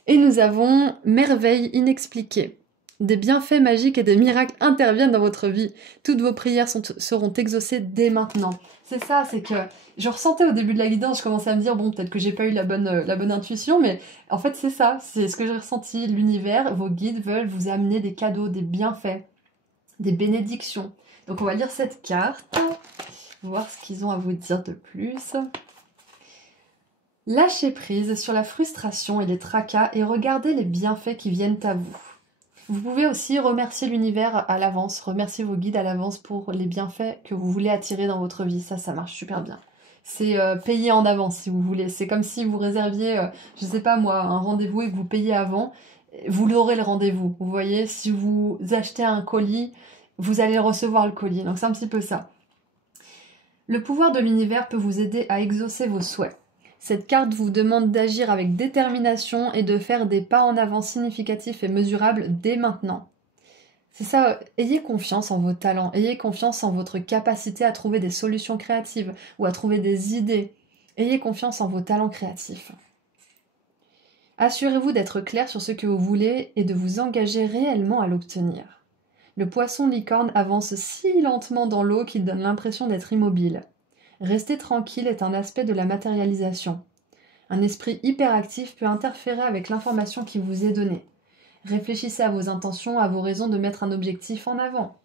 Et nous avons merveille inexpliquée. Des bienfaits magiques et des miracles interviennent dans votre vie. Toutes vos prières seront exaucées dès maintenant. C'est ça, c'est que je ressentais au début de la guidance, je commençais à me dire, bon, peut-être que j'ai pas eu la bonne intuition, mais en fait c'est ça, c'est ce que j'ai ressenti. L'univers, vos guides veulent vous amener des cadeaux, des bienfaits, des bénédictions. Donc on va lire cette carte, voir ce qu'ils ont à vous dire de plus. Lâchez prise sur la frustration et les tracas et regardez les bienfaits qui viennent à vous. Vous pouvez aussi remercier l'univers à l'avance, remercier vos guides à l'avance pour les bienfaits que vous voulez attirer dans votre vie. Ça marche super bien. C'est payer en avance si vous voulez. C'est comme si vous réserviez, je sais pas moi, un rendez-vous et que vous payez avant. Vous aurez le rendez-vous. Vous voyez, si vous achetez un colis, vous allez recevoir le colis. Donc c'est un petit peu ça. Le pouvoir de l'univers peut vous aider à exaucer vos souhaits. Cette carte vous demande d'agir avec détermination et de faire des pas en avant significatifs et mesurables dès maintenant. C'est ça, ayez confiance en vos talents, ayez confiance en votre capacité à trouver des solutions créatives ou à trouver des idées. Ayez confiance en vos talents créatifs. Assurez-vous d'être clair sur ce que vous voulez et de vous engager réellement à l'obtenir. Le poisson licorne avance si lentement dans l'eau qu'il donne l'impression d'être immobile. Rester tranquille est un aspect de la matérialisation. Un esprit hyperactif peut interférer avec l'information qui vous est donnée. Réfléchissez à vos intentions, à vos raisons de mettre un objectif en avant.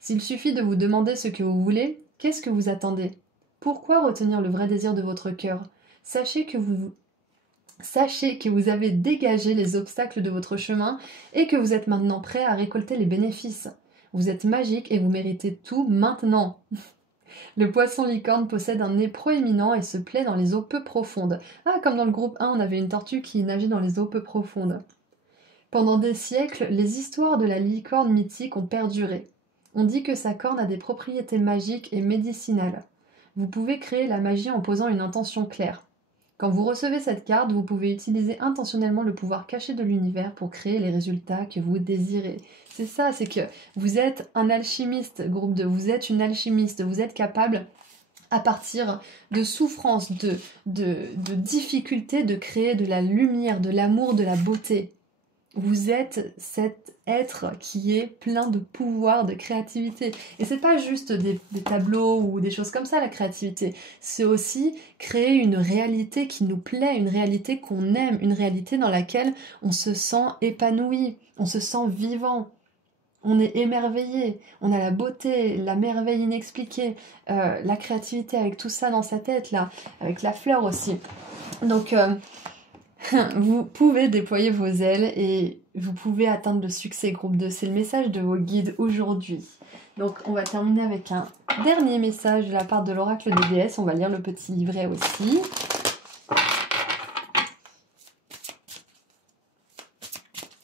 S'il suffit de vous demander ce que vous voulez, qu'est-ce que vous attendez? Pourquoi retenir le vrai désir de votre cœur? Sachez que vous avez dégagé les obstacles de votre chemin et que vous êtes maintenant prêt à récolter les bénéfices. Vous êtes magique et vous méritez tout maintenant. Le poisson licorne possède un nez proéminent et se plaît dans les eaux peu profondes. Ah, comme dans le groupe 1, on avait une tortue qui nageait dans les eaux peu profondes. Pendant des siècles, les histoires de la licorne mythique ont perduré. On dit que sa corne a des propriétés magiques et médicinales. Vous pouvez créer la magie en posant une intention claire. Quand vous recevez cette carte, vous pouvez utiliser intentionnellement le pouvoir caché de l'univers pour créer les résultats que vous désirez. C'est ça, c'est que vous êtes un alchimiste, groupe 2, vous êtes une alchimiste, vous êtes capable, à partir de souffrances, de difficultés, de créer de la lumière, de l'amour, de la beauté. Vous êtes cet être qui est plein de pouvoir, de créativité. Et c'est pas juste des tableaux ou des choses comme ça, la créativité. C'est aussi créer une réalité qui nous plaît, une réalité qu'on aime, une réalité dans laquelle on se sent épanoui, on se sent vivant. On est émerveillé, on a la beauté, la merveille inexpliquée, la créativité avec tout ça dans sa tête, là, avec la fleur aussi. Donc, vous pouvez déployer vos ailes et vous pouvez atteindre le succès, groupe 2. C'est le message de vos guides aujourd'hui. Donc, on va terminer avec un dernier message de la part de l'oracle des déesses. On va lire le petit livret aussi.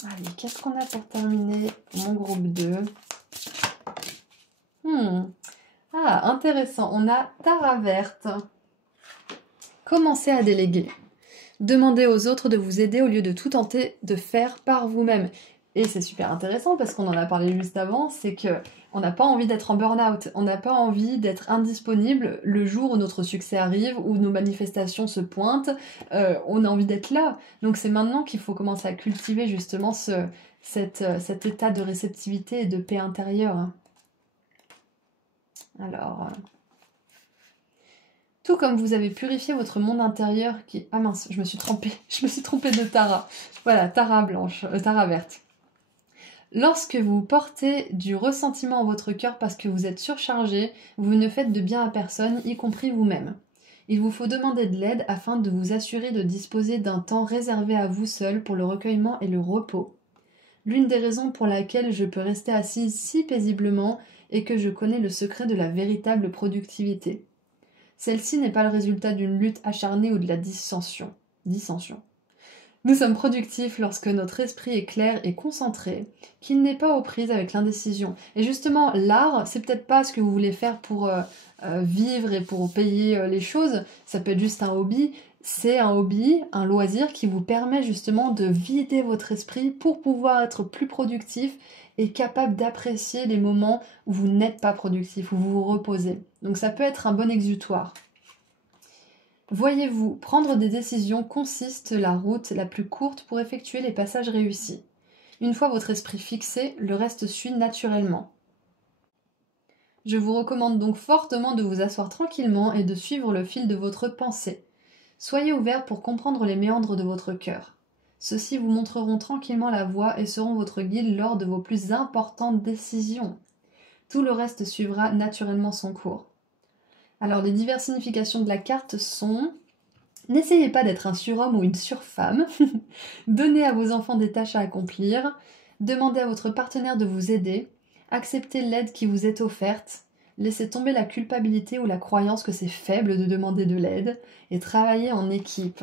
Allez, qu'est-ce qu'on a pour terminer mon groupe 2? Ah, intéressant. On a Tara verte. Commencez à déléguer. Demandez aux autres de vous aider au lieu de tout tenter de faire par vous-même. Et c'est super intéressant parce qu'on en a parlé juste avant, c'est que on n'a pas envie d'être en burn-out, on n'a pas envie d'être indisponible le jour où notre succès arrive, où nos manifestations se pointent, on a envie d'être là. Donc c'est maintenant qu'il faut commencer à cultiver justement cet état de réceptivité et de paix intérieure. Alors... Tout comme vous avez purifié votre monde intérieur qui... Ah mince, je me suis trompée de Tara. Voilà, Tara blanche, Tara verte. Lorsque vous portez du ressentiment en votre cœur parce que vous êtes surchargé, vous ne faites de bien à personne, y compris vous-même. Il vous faut demander de l'aide afin de vous assurer de disposer d'un temps réservé à vous seul pour le recueillement et le repos. L'une des raisons pour laquelle je peux rester assise si paisiblement est que je connais le secret de la véritable productivité. Celle-ci n'est pas le résultat d'une lutte acharnée ou de la dissension. Nous sommes productifs lorsque notre esprit est clair et concentré, qu'il n'est pas aux prises avec l'indécision. Et justement, l'art, c'est peut-être pas ce que vous voulez faire pour vivre et pour payer les choses, ça peut être juste un hobby. C'est un hobby, un loisir qui vous permet justement de vider votre esprit pour pouvoir être plus productif et capable d'apprécier les moments où vous n'êtes pas productif, où vous vous reposez. Donc ça peut être un bon exutoire. Voyez-vous, prendre des décisions consiste la route la plus courte pour effectuer les passages réussis. Une fois votre esprit fixé, le reste suit naturellement. Je vous recommande donc fortement de vous asseoir tranquillement et de suivre le fil de votre pensée. Soyez ouvert pour comprendre les méandres de votre cœur. Ceux-ci vous montreront tranquillement la voie et seront votre guide lors de vos plus importantes décisions. Tout le reste suivra naturellement son cours. Alors, les diverses significations de la carte sont... N'essayez pas d'être un surhomme ou une surfemme. Donnez à vos enfants des tâches à accomplir. Demandez à votre partenaire de vous aider. Acceptez l'aide qui vous est offerte. Laissez tomber la culpabilité ou la croyance que c'est faible de demander de l'aide et travaillez en équipe.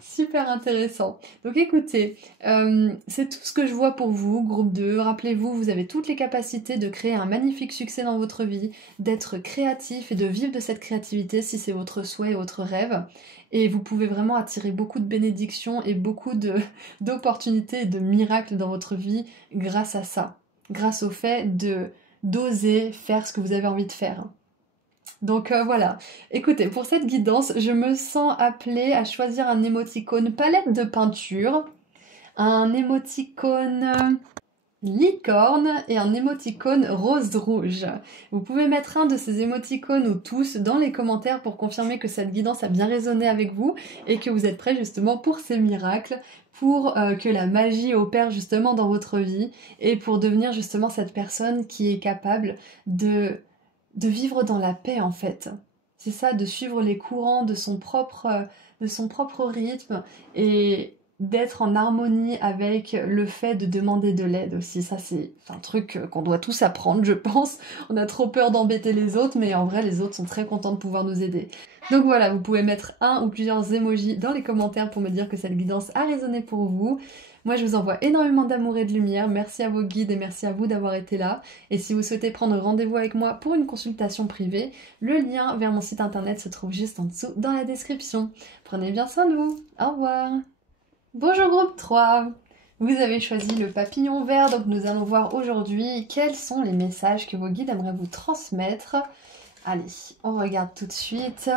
Super intéressant. Donc écoutez, c'est tout ce que je vois pour vous, groupe 2. Rappelez-vous, vous avez toutes les capacités de créer un magnifique succès dans votre vie, d'être créatif et de vivre de cette créativité si c'est votre souhait et votre rêve. Et vous pouvez vraiment attirer beaucoup de bénédictions et beaucoup d'opportunités et de miracles dans votre vie grâce à ça. Grâce au fait d'oser faire ce que vous avez envie de faire. Donc voilà, écoutez, pour cette guidance, je me sens appelée à choisir un émoticône palette de peinture, un émoticône licorne et un émoticône rose rouge. Vous pouvez mettre un de ces émoticônes ou tous dans les commentaires pour confirmer que cette guidance a bien résonné avec vous et que vous êtes prêts justement pour ces miracles, pour que la magie opère justement dans votre vie et pour devenir justement cette personne qui est capable de vivre dans la paix en fait. C'est ça, de suivre les courants de son propre rythme et d'être en harmonie avec le fait de demander de l'aide aussi. Ça, c'est un truc qu'on doit tous apprendre, je pense. On a trop peur d'embêter les autres, mais en vrai, les autres sont très contents de pouvoir nous aider. Donc voilà, vous pouvez mettre un ou plusieurs emojis dans les commentaires pour me dire que cette guidance a résonné pour vous. Moi, je vous envoie énormément d'amour et de lumière. Merci à vos guides et merci à vous d'avoir été là. Et si vous souhaitez prendre rendez-vous avec moi pour une consultation privée, le lien vers mon site internet se trouve juste en dessous dans la description. Prenez bien soin de vous. Au revoir. Bonjour groupe 3. Vous avez choisi le papillon vert, donc nous allons voir aujourd'hui quels sont les messages que vos guides aimeraient vous transmettre. Allez, on regarde tout de suite.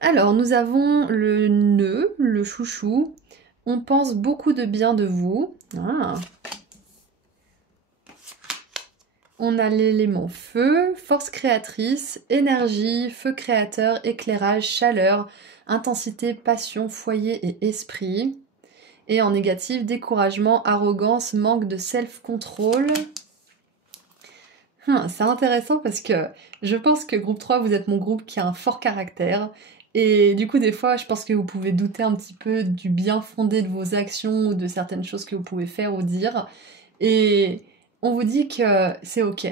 Alors, nous avons le nœud, le chouchou. On pense beaucoup de bien de vous. On a l'élément feu, force créatrice, énergie, feu créateur, éclairage, chaleur, intensité, passion, foyer et esprit. Et en négatif, découragement, arrogance, manque de self-control. C'est intéressant parce que je pense que groupe 3, vous êtes mon groupe qui a un fort caractère. Et du coup, des fois, je pense que vous pouvez douter un petit peu du bien fondé de vos actions ou de certaines choses que vous pouvez faire ou dire. Et on vous dit que c'est ok.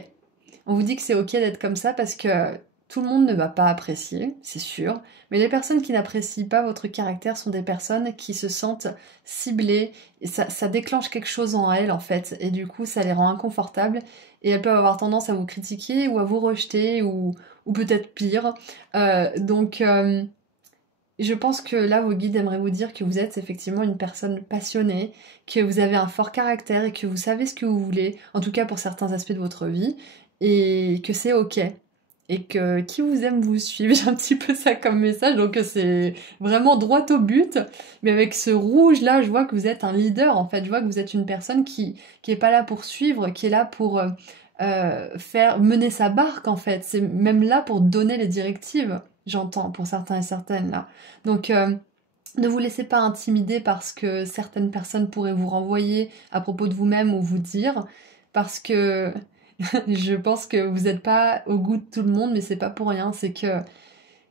On vous dit que c'est ok d'être comme ça parce que tout le monde ne va pas apprécier, c'est sûr. Mais les personnes qui n'apprécient pas votre caractère sont des personnes qui se sentent ciblées. Et ça déclenche quelque chose en elles, en fait. Et du coup, ça les rend inconfortables. Et elles peuvent avoir tendance à vous critiquer ou à vous rejeter ou peut-être pire. Je pense que là, vos guides aimeraient vous dire que vous êtes effectivement une personne passionnée, que vous avez un fort caractère et que vous savez ce que vous voulez, en tout cas pour certains aspects de votre vie, et que c'est ok. Et que qui vous aime vous suive, j'ai un petit peu ça comme message, donc c'est vraiment droit au but. Mais avec ce rouge là, je vois que vous êtes un leader en fait, je vois que vous êtes une personne qui est pas là pour suivre, qui est là pour faire mener sa barque en fait. C'est même là pour donner les directives, j'entends, pour certains et certaines là. Donc ne vous laissez pas intimider parce que certaines personnes pourraient vous renvoyer à propos de vous-même ou vous dire, parce que je pense que vous n'êtes pas au goût de tout le monde, mais c'est pas pour rien, c'est que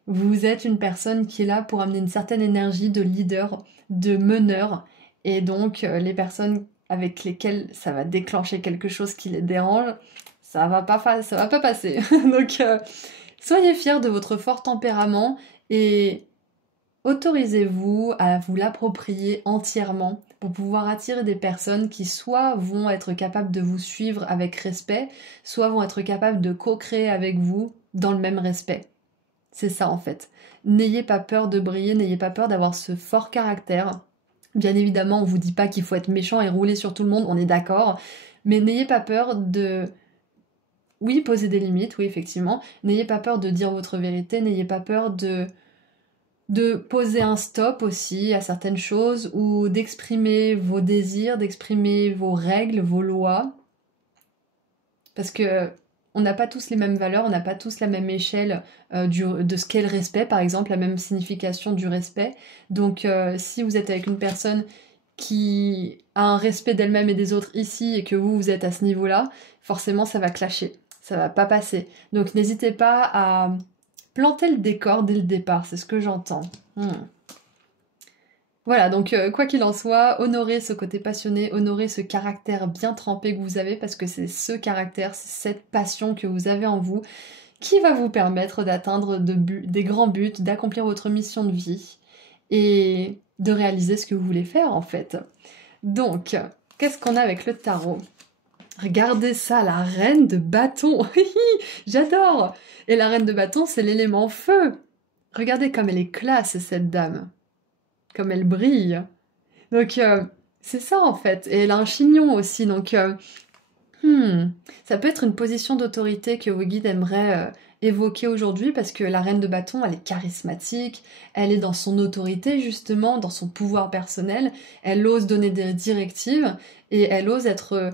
vous êtes une personne qui est là pour amener une certaine énergie de leader, de meneur, et donc les personnes avec lesquelles ça va déclencher quelque chose qui les dérange, ça va pas passer. Donc soyez fiers de votre fort tempérament et autorisez-vous à vous l'approprier entièrement pour pouvoir attirer des personnes qui soit vont être capables de vous suivre avec respect, soit vont être capables de co-créer avec vous dans le même respect. C'est ça en fait. N'ayez pas peur de briller, n'ayez pas peur d'avoir ce fort caractère. Bien évidemment, on vous dit pas qu'il faut être méchant et rouler sur tout le monde, on est d'accord, mais n'ayez pas peur de... Oui, poser des limites, oui, effectivement. N'ayez pas peur de dire votre vérité, n'ayez pas peur de poser un stop aussi à certaines choses ou d'exprimer vos désirs, d'exprimer vos règles, vos lois. Parce que on n'a pas tous les mêmes valeurs, on n'a pas tous la même échelle de ce qu'est le respect, par exemple, la même signification du respect. Donc si vous êtes avec une personne qui a un respect d'elle-même et des autres ici et que vous êtes à ce niveau-là, forcément ça va clasher, ça va pas passer. Donc n'hésitez pas à planter le décor dès le départ, c'est ce que j'entends. Voilà, donc quoi qu'il en soit, honorez ce côté passionné, honorez ce caractère bien trempé que vous avez, parce que c'est ce caractère, c'est cette passion que vous avez en vous qui va vous permettre d'atteindre des grands buts, d'accomplir votre mission de vie et de réaliser ce que vous voulez faire en fait. Donc, qu'est-ce qu'on a avec le tarot? Regardez ça, la reine de bâton. J'adore. Et la reine de bâton, c'est l'élément feu. Regardez comme elle est classe, cette dame. Comme elle brille. Donc, c'est ça en fait. Et elle a un chignon aussi. Donc, ça peut être une position d'autorité que vos guides aimeraient évoquer aujourd'hui, parce que la reine de bâton, elle est charismatique, elle est dans son autorité justement, dans son pouvoir personnel, elle ose donner des directives et elle ose être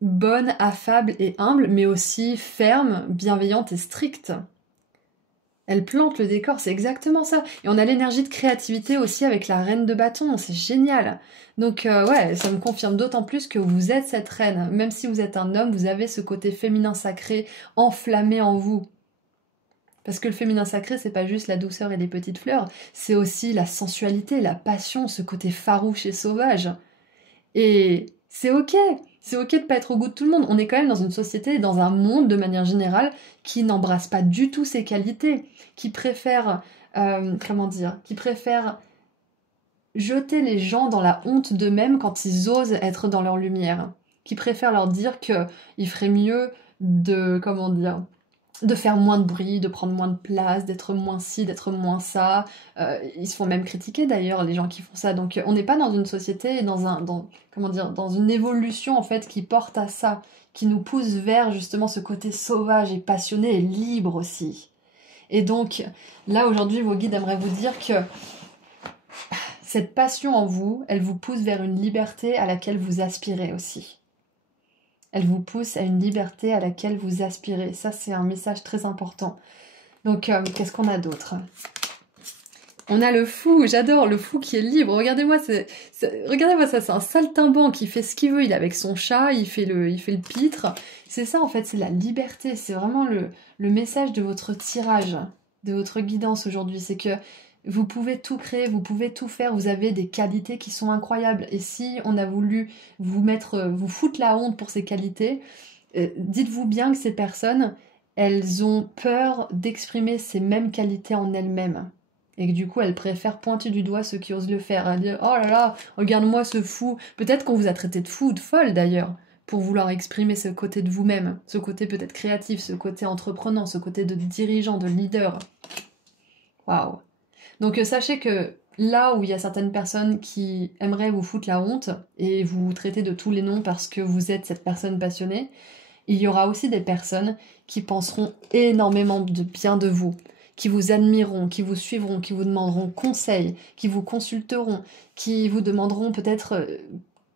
bonne, affable et humble, mais aussi ferme, bienveillante et stricte. Elle plante le décor, c'est exactement ça. Et on a l'énergie de créativité aussi avec la reine de bâton, c'est génial. Donc ouais, ça me confirme d'autant plus que vous êtes cette reine. Même si vous êtes un homme, vous avez ce côté féminin sacré enflammé en vous. Parce que le féminin sacré, c'est pas juste la douceur et les petites fleurs, c'est aussi la sensualité, la passion, ce côté farouche et sauvage. Et c'est ok de pas être au goût de tout le monde. On est quand même dans une société, dans un monde de manière générale, qui n'embrasse pas du tout ces qualités, qui préfère, qui préfère jeter les gens dans la honte d'eux-mêmes quand ils osent être dans leur lumière, qui préfère leur dire qu'il ferait mieux de, de faire moins de bruit, de prendre moins de place, d'être moins ci, d'être moins ça. Ils se font même critiquer d'ailleurs, les gens qui font ça. Donc on n'est pas dans une société, dans une évolution en fait qui porte à ça, qui nous pousse vers justement ce côté sauvage et passionné et libre aussi. Et donc là aujourd'hui, vos guides aimeraient vous dire que cette passion en vous, elle vous pousse vers une liberté à laquelle vous aspirez aussi. Elle vous pousse à une liberté à laquelle vous aspirez. Ça, c'est un message très important. Donc, qu'est-ce qu'on a d'autre? On a le fou, j'adore, le fou qui est libre. Regardez-moi ça, c'est un saltimbanque qui fait ce qu'il veut. Il est avec son chat, il fait le pitre. C'est ça, en fait, c'est la liberté. C'est vraiment le message de votre tirage, de votre guidance aujourd'hui. C'est que vous pouvez tout créer, vous pouvez tout faire, vous avez des qualités qui sont incroyables. Et si on a voulu vous foutre la honte pour ces qualités, dites-vous bien que ces personnes, elles ont peur d'exprimer ces mêmes qualités en elles-mêmes. Et que du coup, elles préfèrent pointer du doigt ceux qui osent le faire. Elles disent « Oh là là, regarde-moi ce fou !» Peut-être qu'on vous a traité de fou ou de folle d'ailleurs, pour vouloir exprimer ce côté de vous-même, ce côté peut-être créatif, ce côté entreprenant, ce côté de dirigeant, de leader. Waouh! Donc sachez que là où il y a certaines personnes qui aimeraient vous foutre la honte et vous traiter de tous les noms parce que vous êtes cette personne passionnée, il y aura aussi des personnes qui penseront énormément de bien de vous, qui vous admireront, qui vous suivront, qui vous demanderont conseil, qui vous consulteront, qui vous demanderont peut-être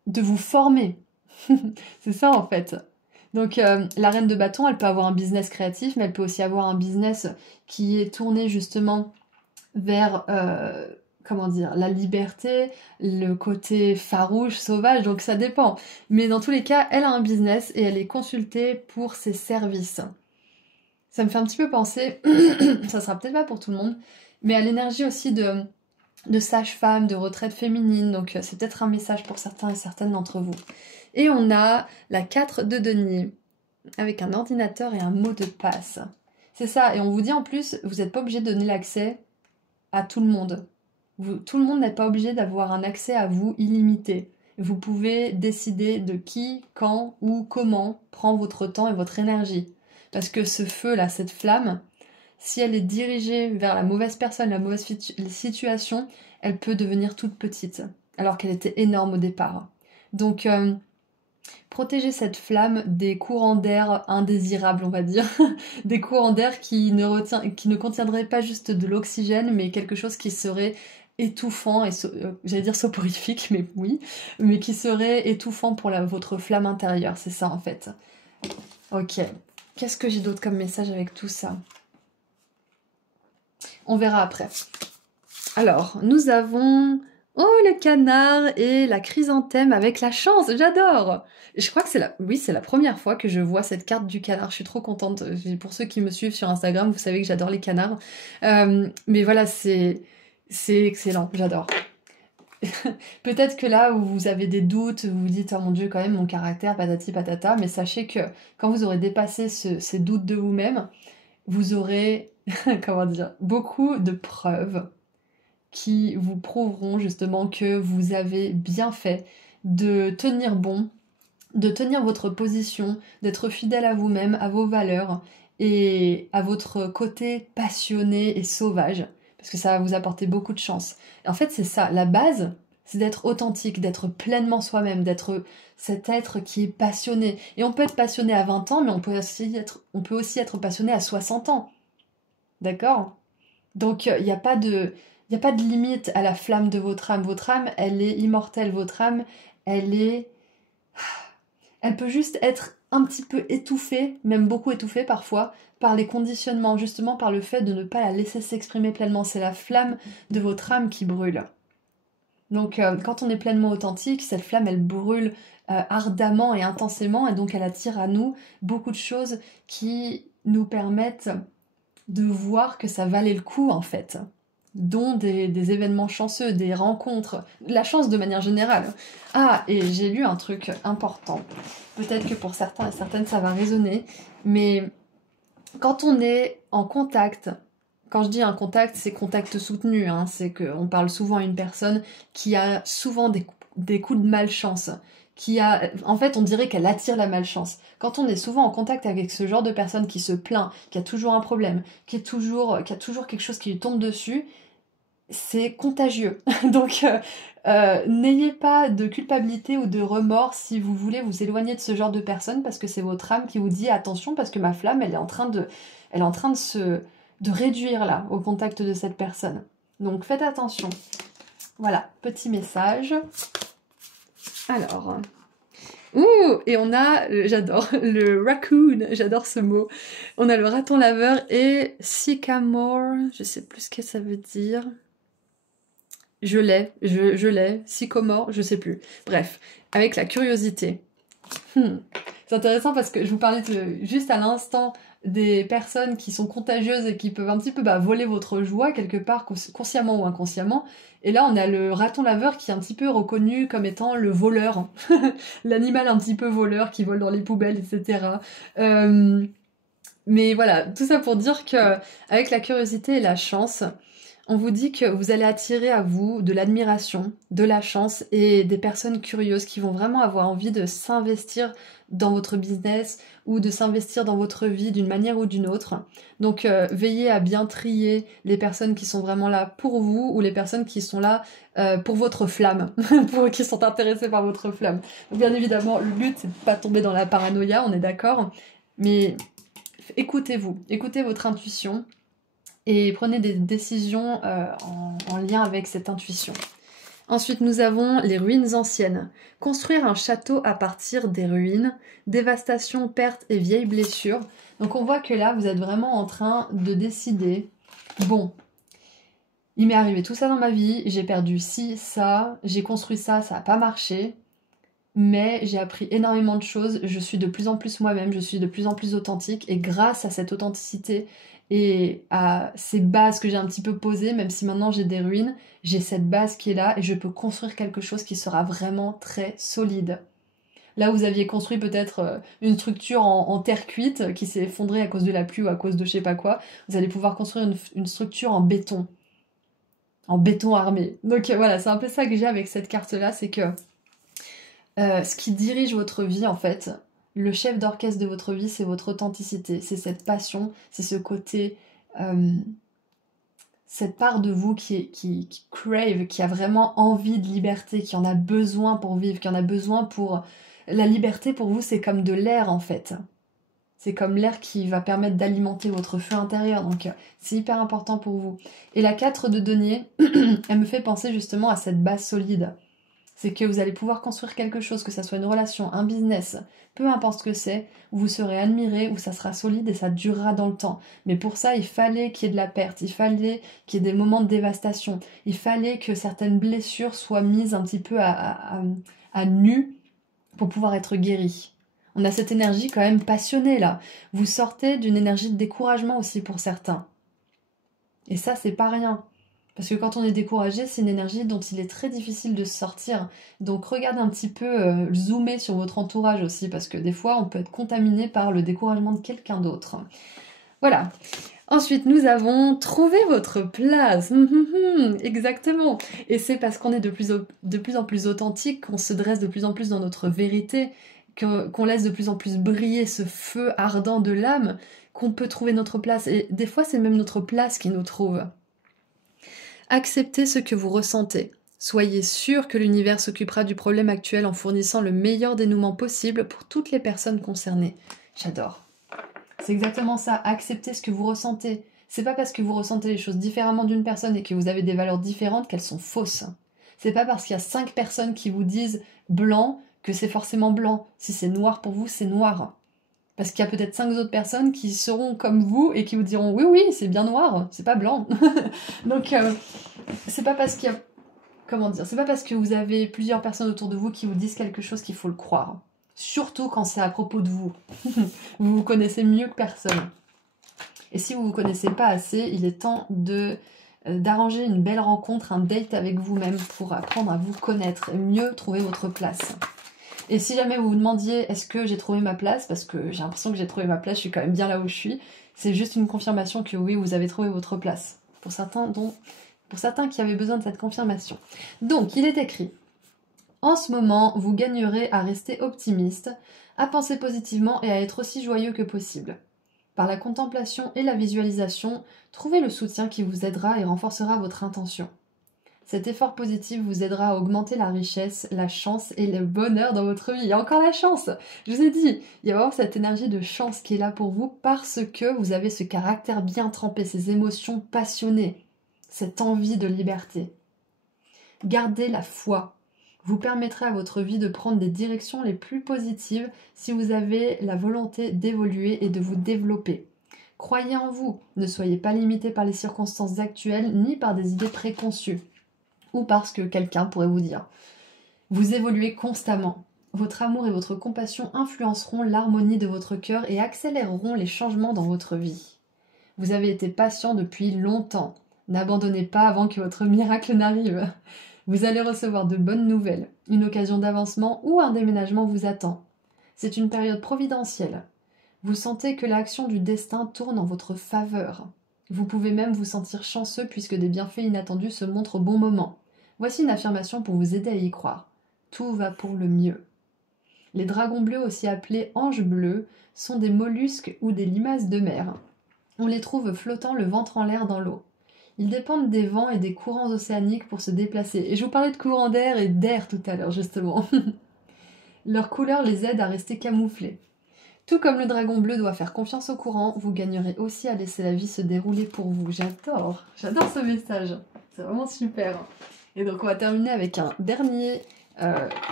de vous former. C'est ça en fait. Donc la reine de bâton, elle peut avoir un business créatif, mais elle peut aussi avoir un business qui est tourné justement vers la liberté, le côté farouche, sauvage, donc ça dépend. Mais dans tous les cas, elle a un business et elle est consultée pour ses services. Ça me fait un petit peu penser, ça sera peut-être pas pour tout le monde, mais à l'énergie aussi de sage-femme, de retraite féminine, donc c'est peut-être un message pour certains et certaines d'entre vous. Et on a la 4 de denier, avec un ordinateur et un mot de passe. C'est ça, et on vous dit en plus, vous n'êtes pas obligé de donner l'accès à tout le monde. Tout le monde n'est pas obligé d'avoir un accès à vous illimité. Vous pouvez décider de qui, quand, où, comment prend votre temps et votre énergie. Parce que ce feu-là, cette flamme, si elle est dirigée vers la mauvaise personne, la mauvaise situation, elle peut devenir toute petite, alors qu'elle était énorme au départ. Donc, protégez cette flamme des courants d'air indésirables, on va dire. Des courants d'air qui ne contiendraient pas juste de l'oxygène, mais quelque chose qui serait étouffant, et j'allais dire soporifique, mais oui, mais qui serait étouffant pour votre flamme intérieure, c'est ça en fait. Ok, qu'est-ce que j'ai d'autre comme message avec tout ça? On verra après. Alors, nous avons... Oh, le canard et la chrysanthème avec la chance, j'adore! Je crois que c'est la première fois que je vois cette carte du canard, je suis trop contente. Pour ceux qui me suivent sur Instagram, vous savez que j'adore les canards. Mais voilà, c'est excellent, j'adore. peut-être que là où vous avez des doutes, vous vous dites, oh mon Dieu, quand même, mon caractère, patati patata, mais sachez que quand vous aurez dépassé ces doutes de vous-même, vous aurez, comment dire, beaucoup de preuves qui vous prouveront justement que vous avez bien fait de tenir bon, de tenir votre position, d'être fidèle à vous-même, à vos valeurs et à votre côté passionné et sauvage, parce que ça va vous apporter beaucoup de chance. Et en fait, c'est ça, la base, c'est d'être authentique, d'être pleinement soi-même, d'être cet être qui est passionné. Et on peut être passionné à 20 ans, mais on peut aussi être passionné à 60 ans. D'accord? Donc, il n'y a pas de... Il n'y a pas de limite à la flamme de votre âme. Votre âme, elle est immortelle. Votre âme, elle peut juste être un petit peu étouffée, même beaucoup étouffée parfois, par les conditionnements, justement par le fait de ne pas la laisser s'exprimer pleinement. C'est la flamme de votre âme qui brûle. Donc quand on est pleinement authentique, cette flamme, elle brûle ardemment et intensément, et donc elle attire à nous beaucoup de choses qui nous permettent de voir que ça valait le coup en fait, dont des événements chanceux, des rencontres, la chance de manière générale. Ah, et j'ai lu un truc important. Peut-être que pour certains et certaines ça va résonner, mais quand on est en contact, quand je dis un contact, c'est contact soutenu, hein, c'est qu'on parle souvent à une personne qui a souvent des coups de malchance, en fait, on dirait qu'elle attire la malchance. Quand on est souvent en contact avec ce genre de personne qui se plaint, qui a toujours un problème, qui a toujours quelque chose qui lui tombe dessus, c'est contagieux. Donc, n'ayez pas de culpabilité ou de remords si vous voulez vous éloigner de ce genre de personne, parce que c'est votre âme qui vous dit attention, parce que ma flamme, elle est en train de réduire là, au contact de cette personne. Donc, faites attention. Voilà, petit message. Alors, et on a, j'adore, le raccoon, j'adore ce mot. On a le raton laveur et sycamore, je sais plus ce que ça veut dire. Je l'ai, sycomore, je sais plus. Bref, avec la curiosité. C'est intéressant parce que je vous parlais juste à l'instant des personnes qui sont contagieuses et qui peuvent un petit peu voler votre joie quelque part, consciemment ou inconsciemment. Et là, on a le raton laveur qui est un petit peu reconnu comme étant le voleur. L'animal un petit peu voleur qui vole dans les poubelles, etc. Mais voilà, tout ça pour dire que avec la curiosité et la chance, on vous dit que vous allez attirer à vous de l'admiration, de la chance et des personnes curieuses qui vont vraiment avoir envie de s'investir dans votre business ou de s'investir dans votre vie d'une manière ou d'une autre. Donc veillez à bien trier les personnes qui sont vraiment là pour vous ou les personnes qui sont là pour votre flamme, qui sont intéressées par votre flamme. Donc, bien évidemment, le but c'est de pas tomber dans la paranoïa, on est d'accord, mais écoutez-vous, écoutez votre intuition et prenez des décisions en lien avec cette intuition. Ensuite, nous avons les ruines anciennes. Construire un château à partir des ruines, dévastation, perte et vieilles blessures. Donc on voit que là, vous êtes vraiment en train de décider, bon, il m'est arrivé tout ça dans ma vie, j'ai perdu ci, ça, j'ai construit ça, ça n'a pas marché, mais j'ai appris énormément de choses, je suis de plus en plus moi-même, je suis de plus en plus authentique, et grâce à cette authenticité et à ces bases que j'ai un petit peu posées, même si maintenant j'ai des ruines, j'ai cette base qui est là et je peux construire quelque chose qui sera vraiment très solide. Là où vous aviez construit peut-être une structure en terre cuite qui s'est effondrée à cause de la pluie ou à cause de je sais pas quoi, vous allez pouvoir construire une structure en béton armé. Donc voilà, c'est un peu ça que j'ai avec cette carte-là, c'est que ce qui dirige votre vie, en fait, le chef d'orchestre de votre vie, c'est votre authenticité, c'est cette passion, c'est ce côté, cette part de vous qui crave, qui a vraiment envie de liberté, qui en a besoin pour vivre, qui en a besoin pour... La liberté, pour vous, c'est comme de l'air, en fait. C'est comme l'air qui va permettre d'alimenter votre feu intérieur, donc c'est hyper important pour vous. Et la 4 de denier, elle me fait penser justement à cette base solide. C'est que vous allez pouvoir construire quelque chose, que ça soit une relation, un business, peu importe ce que c'est, où vous serez admiré, où ça sera solide et ça durera dans le temps. Mais pour ça, il fallait qu'il y ait de la perte, il fallait qu'il y ait des moments de dévastation, il fallait que certaines blessures soient mises un petit peu à nu pour pouvoir être guéries. On a cette énergie quand même passionnée là. Vous sortez d'une énergie de découragement aussi pour certains. Et ça, c'est pas rien. Parce que quand on est découragé, c'est une énergie dont il est très difficile de sortir. Donc regardez un petit peu, zoomer sur votre entourage aussi, parce que des fois, on peut être contaminé par le découragement de quelqu'un d'autre. Voilà. Ensuite, nous avons trouvé votre place. Exactement. Et c'est parce qu'on est de plus en plus authentique, qu'on se dresse de plus en plus dans notre vérité, qu'on laisse de plus en plus briller ce feu ardent de l'âme, qu'on peut trouver notre place. Et des fois, c'est même notre place qui nous trouve. Acceptez ce que vous ressentez. Soyez sûr que l'univers s'occupera du problème actuel en fournissant le meilleur dénouement possible pour toutes les personnes concernées. J'adore. C'est exactement ça. Acceptez ce que vous ressentez. C'est pas parce que vous ressentez les choses différemment d'une personne et que vous avez des valeurs différentes qu'elles sont fausses. C'est pas parce qu'il y a 5 personnes qui vous disent blanc que c'est forcément blanc. Si c'est noir pour vous, c'est noir. Parce qu'il y a peut-être 5 autres personnes qui seront comme vous et qui vous diront oui, oui, c'est bien noir, c'est pas blanc. Donc, c'est pas parce qu'il y a. Comment dire? C'est pas parce que vous avez plusieurs personnes autour de vous qui vous disent quelque chose qu'il faut le croire. Surtout quand c'est à propos de vous. Vous vous connaissez mieux que personne. Et si vous vous connaissez pas assez, il est temps d'arranger une belle rencontre, un date avec vous-même pour apprendre à vous connaître et mieux trouver votre place. Et si jamais vous vous demandiez est-ce que j'ai trouvé ma place, parce que j'ai l'impression que j'ai trouvé ma place, je suis quand même bien là où je suis, c'est juste une confirmation que oui, vous avez trouvé votre place. Pour certains qui avaient besoin de cette confirmation. Donc, il est écrit: en ce moment, vous gagnerez à rester optimiste, à penser positivement et à être aussi joyeux que possible. Par la contemplation et la visualisation, trouvez le soutien qui vous aidera et renforcera votre intention. Cet effort positif vous aidera à augmenter la richesse, la chance et le bonheur dans votre vie. Il y a encore la chance. Je vous ai dit, il y a vraiment cette énergie de chance qui est là pour vous parce que vous avez ce caractère bien trempé, ces émotions passionnées, cette envie de liberté. Gardez la foi. Vous permettrez à votre vie de prendre des directions les plus positives si vous avez la volonté d'évoluer et de vous développer. Croyez en vous. Ne soyez pas limité par les circonstances actuelles ni par des idées préconçues ou parce que quelqu'un pourrait vous dire. Vous évoluez constamment. Votre amour et votre compassion influenceront l'harmonie de votre cœur et accéléreront les changements dans votre vie. Vous avez été patient depuis longtemps. N'abandonnez pas avant que votre miracle n'arrive. Vous allez recevoir de bonnes nouvelles. Une occasion d'avancement ou un déménagement vous attend. C'est une période providentielle. Vous sentez que l'action du destin tourne en votre faveur. Vous pouvez même vous sentir chanceux puisque des bienfaits inattendus se montrent au bon moment. Voici une affirmation pour vous aider à y croire. Tout va pour le mieux. Les dragons bleus, aussi appelés anges bleus, sont des mollusques ou des limaces de mer. On les trouve flottant le ventre en l'air dans l'eau. Ils dépendent des vents et des courants océaniques pour se déplacer. Et je vous parlais de courant d'air et d'air tout à l'heure, justement. Leur couleur les aide à rester camouflés. Tout comme le dragon bleu doit faire confiance au courant, vous gagnerez aussi à laisser la vie se dérouler pour vous. J'adore ce message. C'est vraiment super. Et donc on va terminer avec un dernier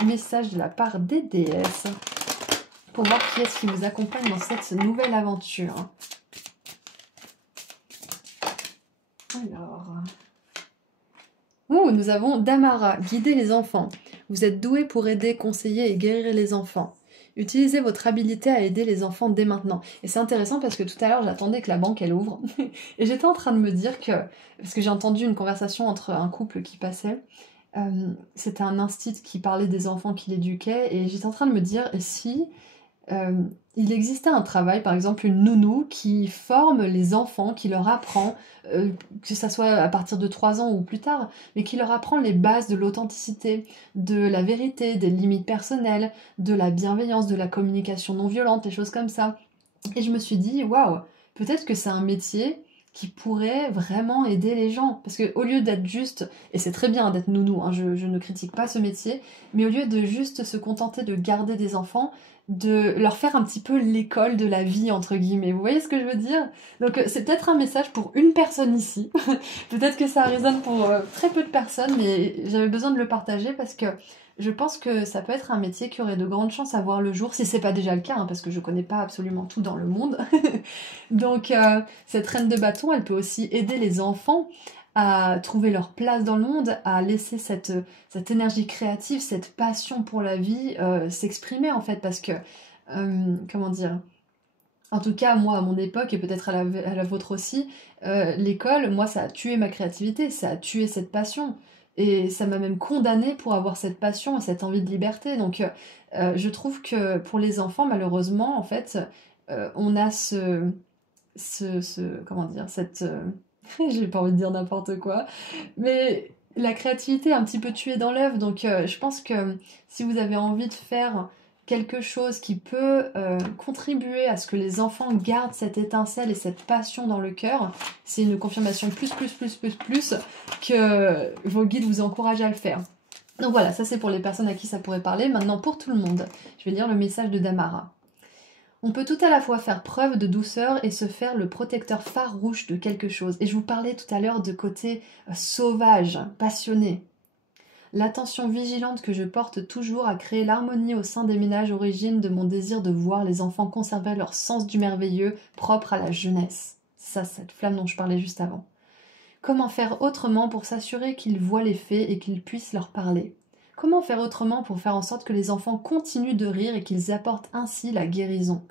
message de la part des déesses pour voir qui est-ce qui vous accompagne dans cette nouvelle aventure. Alors... nous avons Damara, guider les enfants. Vous êtes doué pour aider, conseiller et guérir les enfants. Utilisez votre habilité à aider les enfants dès maintenant. Et c'est intéressant parce que tout à l'heure, j'attendais que la banque, elle ouvre. Et j'étais en train de me dire que... Parce que j'ai entendu une conversation entre un couple qui passait. C'était un instit qui parlait des enfants qu'il éduquait. Et j'étais en train de me dire, et si... il existait un travail, par exemple une nounou qui forme les enfants, qui leur apprend, que ça soit à partir de 3 ans ou plus tard, mais qui leur apprend les bases de l'authenticité, de la vérité, des limites personnelles, de la bienveillance, de la communication non violente, des choses comme ça. Et je me suis dit, waouh, peut-être que c'est un métier qui pourrait vraiment aider les gens. Parce qu'au lieu d'être juste, et c'est très bien d'être nounou, hein, je ne critique pas ce métier, mais au lieu de juste se contenter de garder des enfants, de leur faire un petit peu l'école de la vie, entre guillemets. Vous voyez ce que je veux dire? Donc c'est peut-être un message pour une personne ici. Peut-être que ça résonne pour très peu de personnes, mais j'avais besoin de le partager parce que je pense que ça peut être un métier qui aurait de grandes chances à voir le jour, si c'est pas déjà le cas, hein, parce que je connais pas absolument tout dans le monde. Donc cette reine de bâton, elle peut aussi aider les enfants à trouver leur place dans le monde, à laisser cette énergie créative, cette passion pour la vie s'exprimer en fait, parce que, comment dire, En tout cas, moi, à mon époque, et peut-être à la vôtre aussi, l'école, moi, ça a tué ma créativité, ça a tué cette passion. Et ça m'a même condamnée pour avoir cette passion et cette envie de liberté. Donc, je trouve que pour les enfants, malheureusement, en fait, on a comment dire, j'ai pas envie de dire n'importe quoi, mais la créativité est un petit peu tuée dans l'œuf, donc je pense que si vous avez envie de faire quelque chose qui peut contribuer à ce que les enfants gardent cette étincelle et cette passion dans le cœur, c'est une confirmation plus que vos guides vous encouragent à le faire. Donc voilà, ça c'est pour les personnes à qui ça pourrait parler. Maintenant pour tout le monde, je vais lire le message de Damara. On peut tout à la fois faire preuve de douceur et se faire le protecteur farouche de quelque chose. Et je vous parlais tout à l'heure de côté sauvage, passionné. L'attention vigilante que je porte toujours à créer l'harmonie au sein des ménages origine de mon désir de voir les enfants conserver leur sens du merveilleux propre à la jeunesse. Ça, cette flamme dont je parlais juste avant. Comment faire autrement pour s'assurer qu'ils voient les faits et qu'ils puissent leur parler? Comment faire autrement pour faire en sorte que les enfants continuent de rire et qu'ils apportent ainsi la guérison?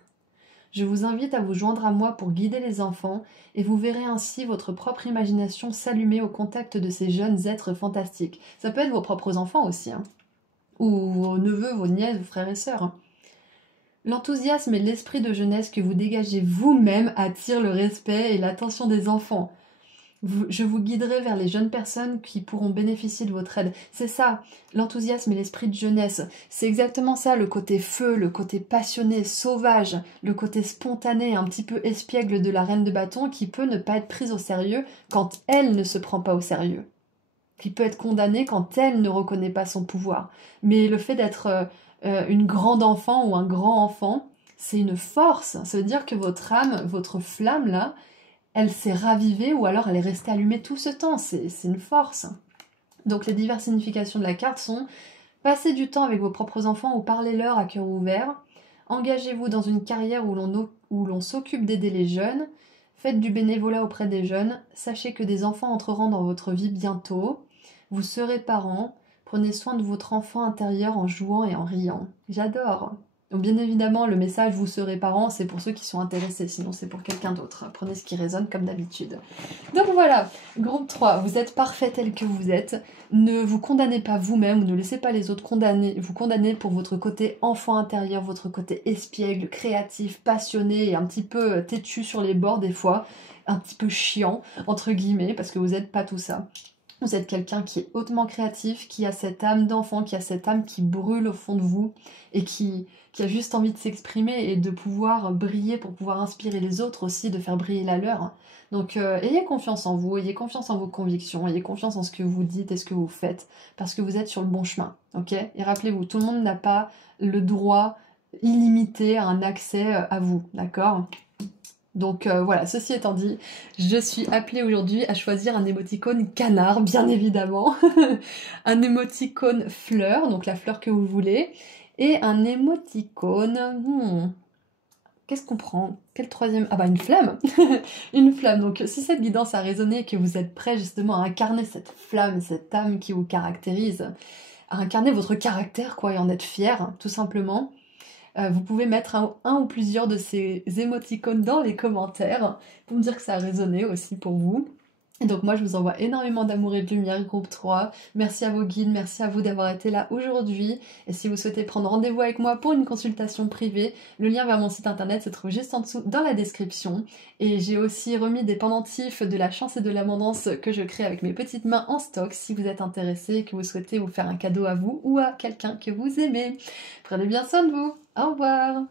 Je vous invite à vous joindre à moi pour guider les enfants et vous verrez ainsi votre propre imagination s'allumer au contact de ces jeunes êtres fantastiques. Ça peut être vos propres enfants aussi, hein. Ou vos neveux, vos nièces, vos frères et sœurs, hein. L'enthousiasme et l'esprit de jeunesse que vous dégagez vous-même attirent le respect et l'attention des enfants. Je vous guiderai vers les jeunes personnes qui pourront bénéficier de votre aide. C'est ça, l'enthousiasme et l'esprit de jeunesse. C'est exactement ça, le côté feu, le côté passionné, sauvage, le côté spontané, un petit peu espiègle de la reine de bâton qui peut ne pas être prise au sérieux quand elle ne se prend pas au sérieux. Qui peut être condamnée quand elle ne reconnaît pas son pouvoir. Mais le fait d'être une grande enfant ou un grand enfant, c'est une force. Ça veut dire que votre âme, votre flamme là, elle s'est ravivée ou alors elle est restée allumée tout ce temps. C'est une force. Donc les diverses significations de la carte sont: passez du temps avec vos propres enfants ou parlez-leur à cœur ouvert, engagez-vous dans une carrière où l'on s'occupe d'aider les jeunes, faites du bénévolat auprès des jeunes, sachez que des enfants entreront dans votre vie bientôt, vous serez parents, prenez soin de votre enfant intérieur en jouant et en riant. J'adore. Donc bien évidemment, le message vous serez parents, c'est pour ceux qui sont intéressés, sinon c'est pour quelqu'un d'autre. Prenez ce qui résonne comme d'habitude. Donc voilà, groupe 3, vous êtes parfait tel que vous êtes. Ne vous condamnez pas vous-même, ou ne laissez pas les autres vous condamner pour votre côté enfant intérieur, votre côté espiègle, créatif, passionné et un petit peu têtu sur les bords des fois, un petit peu chiant, entre guillemets, parce que vous n'êtes pas tout ça. Vous êtes quelqu'un qui est hautement créatif, qui a cette âme d'enfant, qui a cette âme qui brûle au fond de vous et qui a juste envie de s'exprimer et de pouvoir briller pour pouvoir inspirer les autres aussi, de faire briller la leur. Donc ayez confiance en vous, ayez confiance en vos convictions, ayez confiance en ce que vous dites et ce que vous faites, parce que vous êtes sur le bon chemin, ok? Et rappelez-vous, tout le monde n'a pas le droit illimité à un accès à vous, d'accord? Donc voilà, ceci étant dit, je suis appelée aujourd'hui à choisir un émoticône canard, bien évidemment, un émoticône fleur, donc la fleur que vous voulez, et un émoticône... Qu'est-ce qu'on prend? Quel troisième? Ah bah une flamme. Une flamme. Donc si cette guidance a résonné et que vous êtes prêt justement à incarner cette flamme, cette âme qui vous caractérise, à incarner votre caractère quoi, et en être fier, tout simplement, vous pouvez mettre un ou plusieurs de ces émoticônes dans les commentaires pour me dire que ça a résonné aussi pour vous. Et donc moi je vous envoie énormément d'amour et de lumière, groupe 3. Merci à vos guides, merci à vous d'avoir été là aujourd'hui. Et si vous souhaitez prendre rendez-vous avec moi pour une consultation privée, le lien vers mon site internet se trouve juste en dessous dans la description. Et j'ai aussi remis des pendentifs de la chance et de l'abondance que je crée avec mes petites mains en stock si vous êtes intéressé et que vous souhaitez vous faire un cadeau à vous ou à quelqu'un que vous aimez. Prenez bien soin de vous. Au revoir.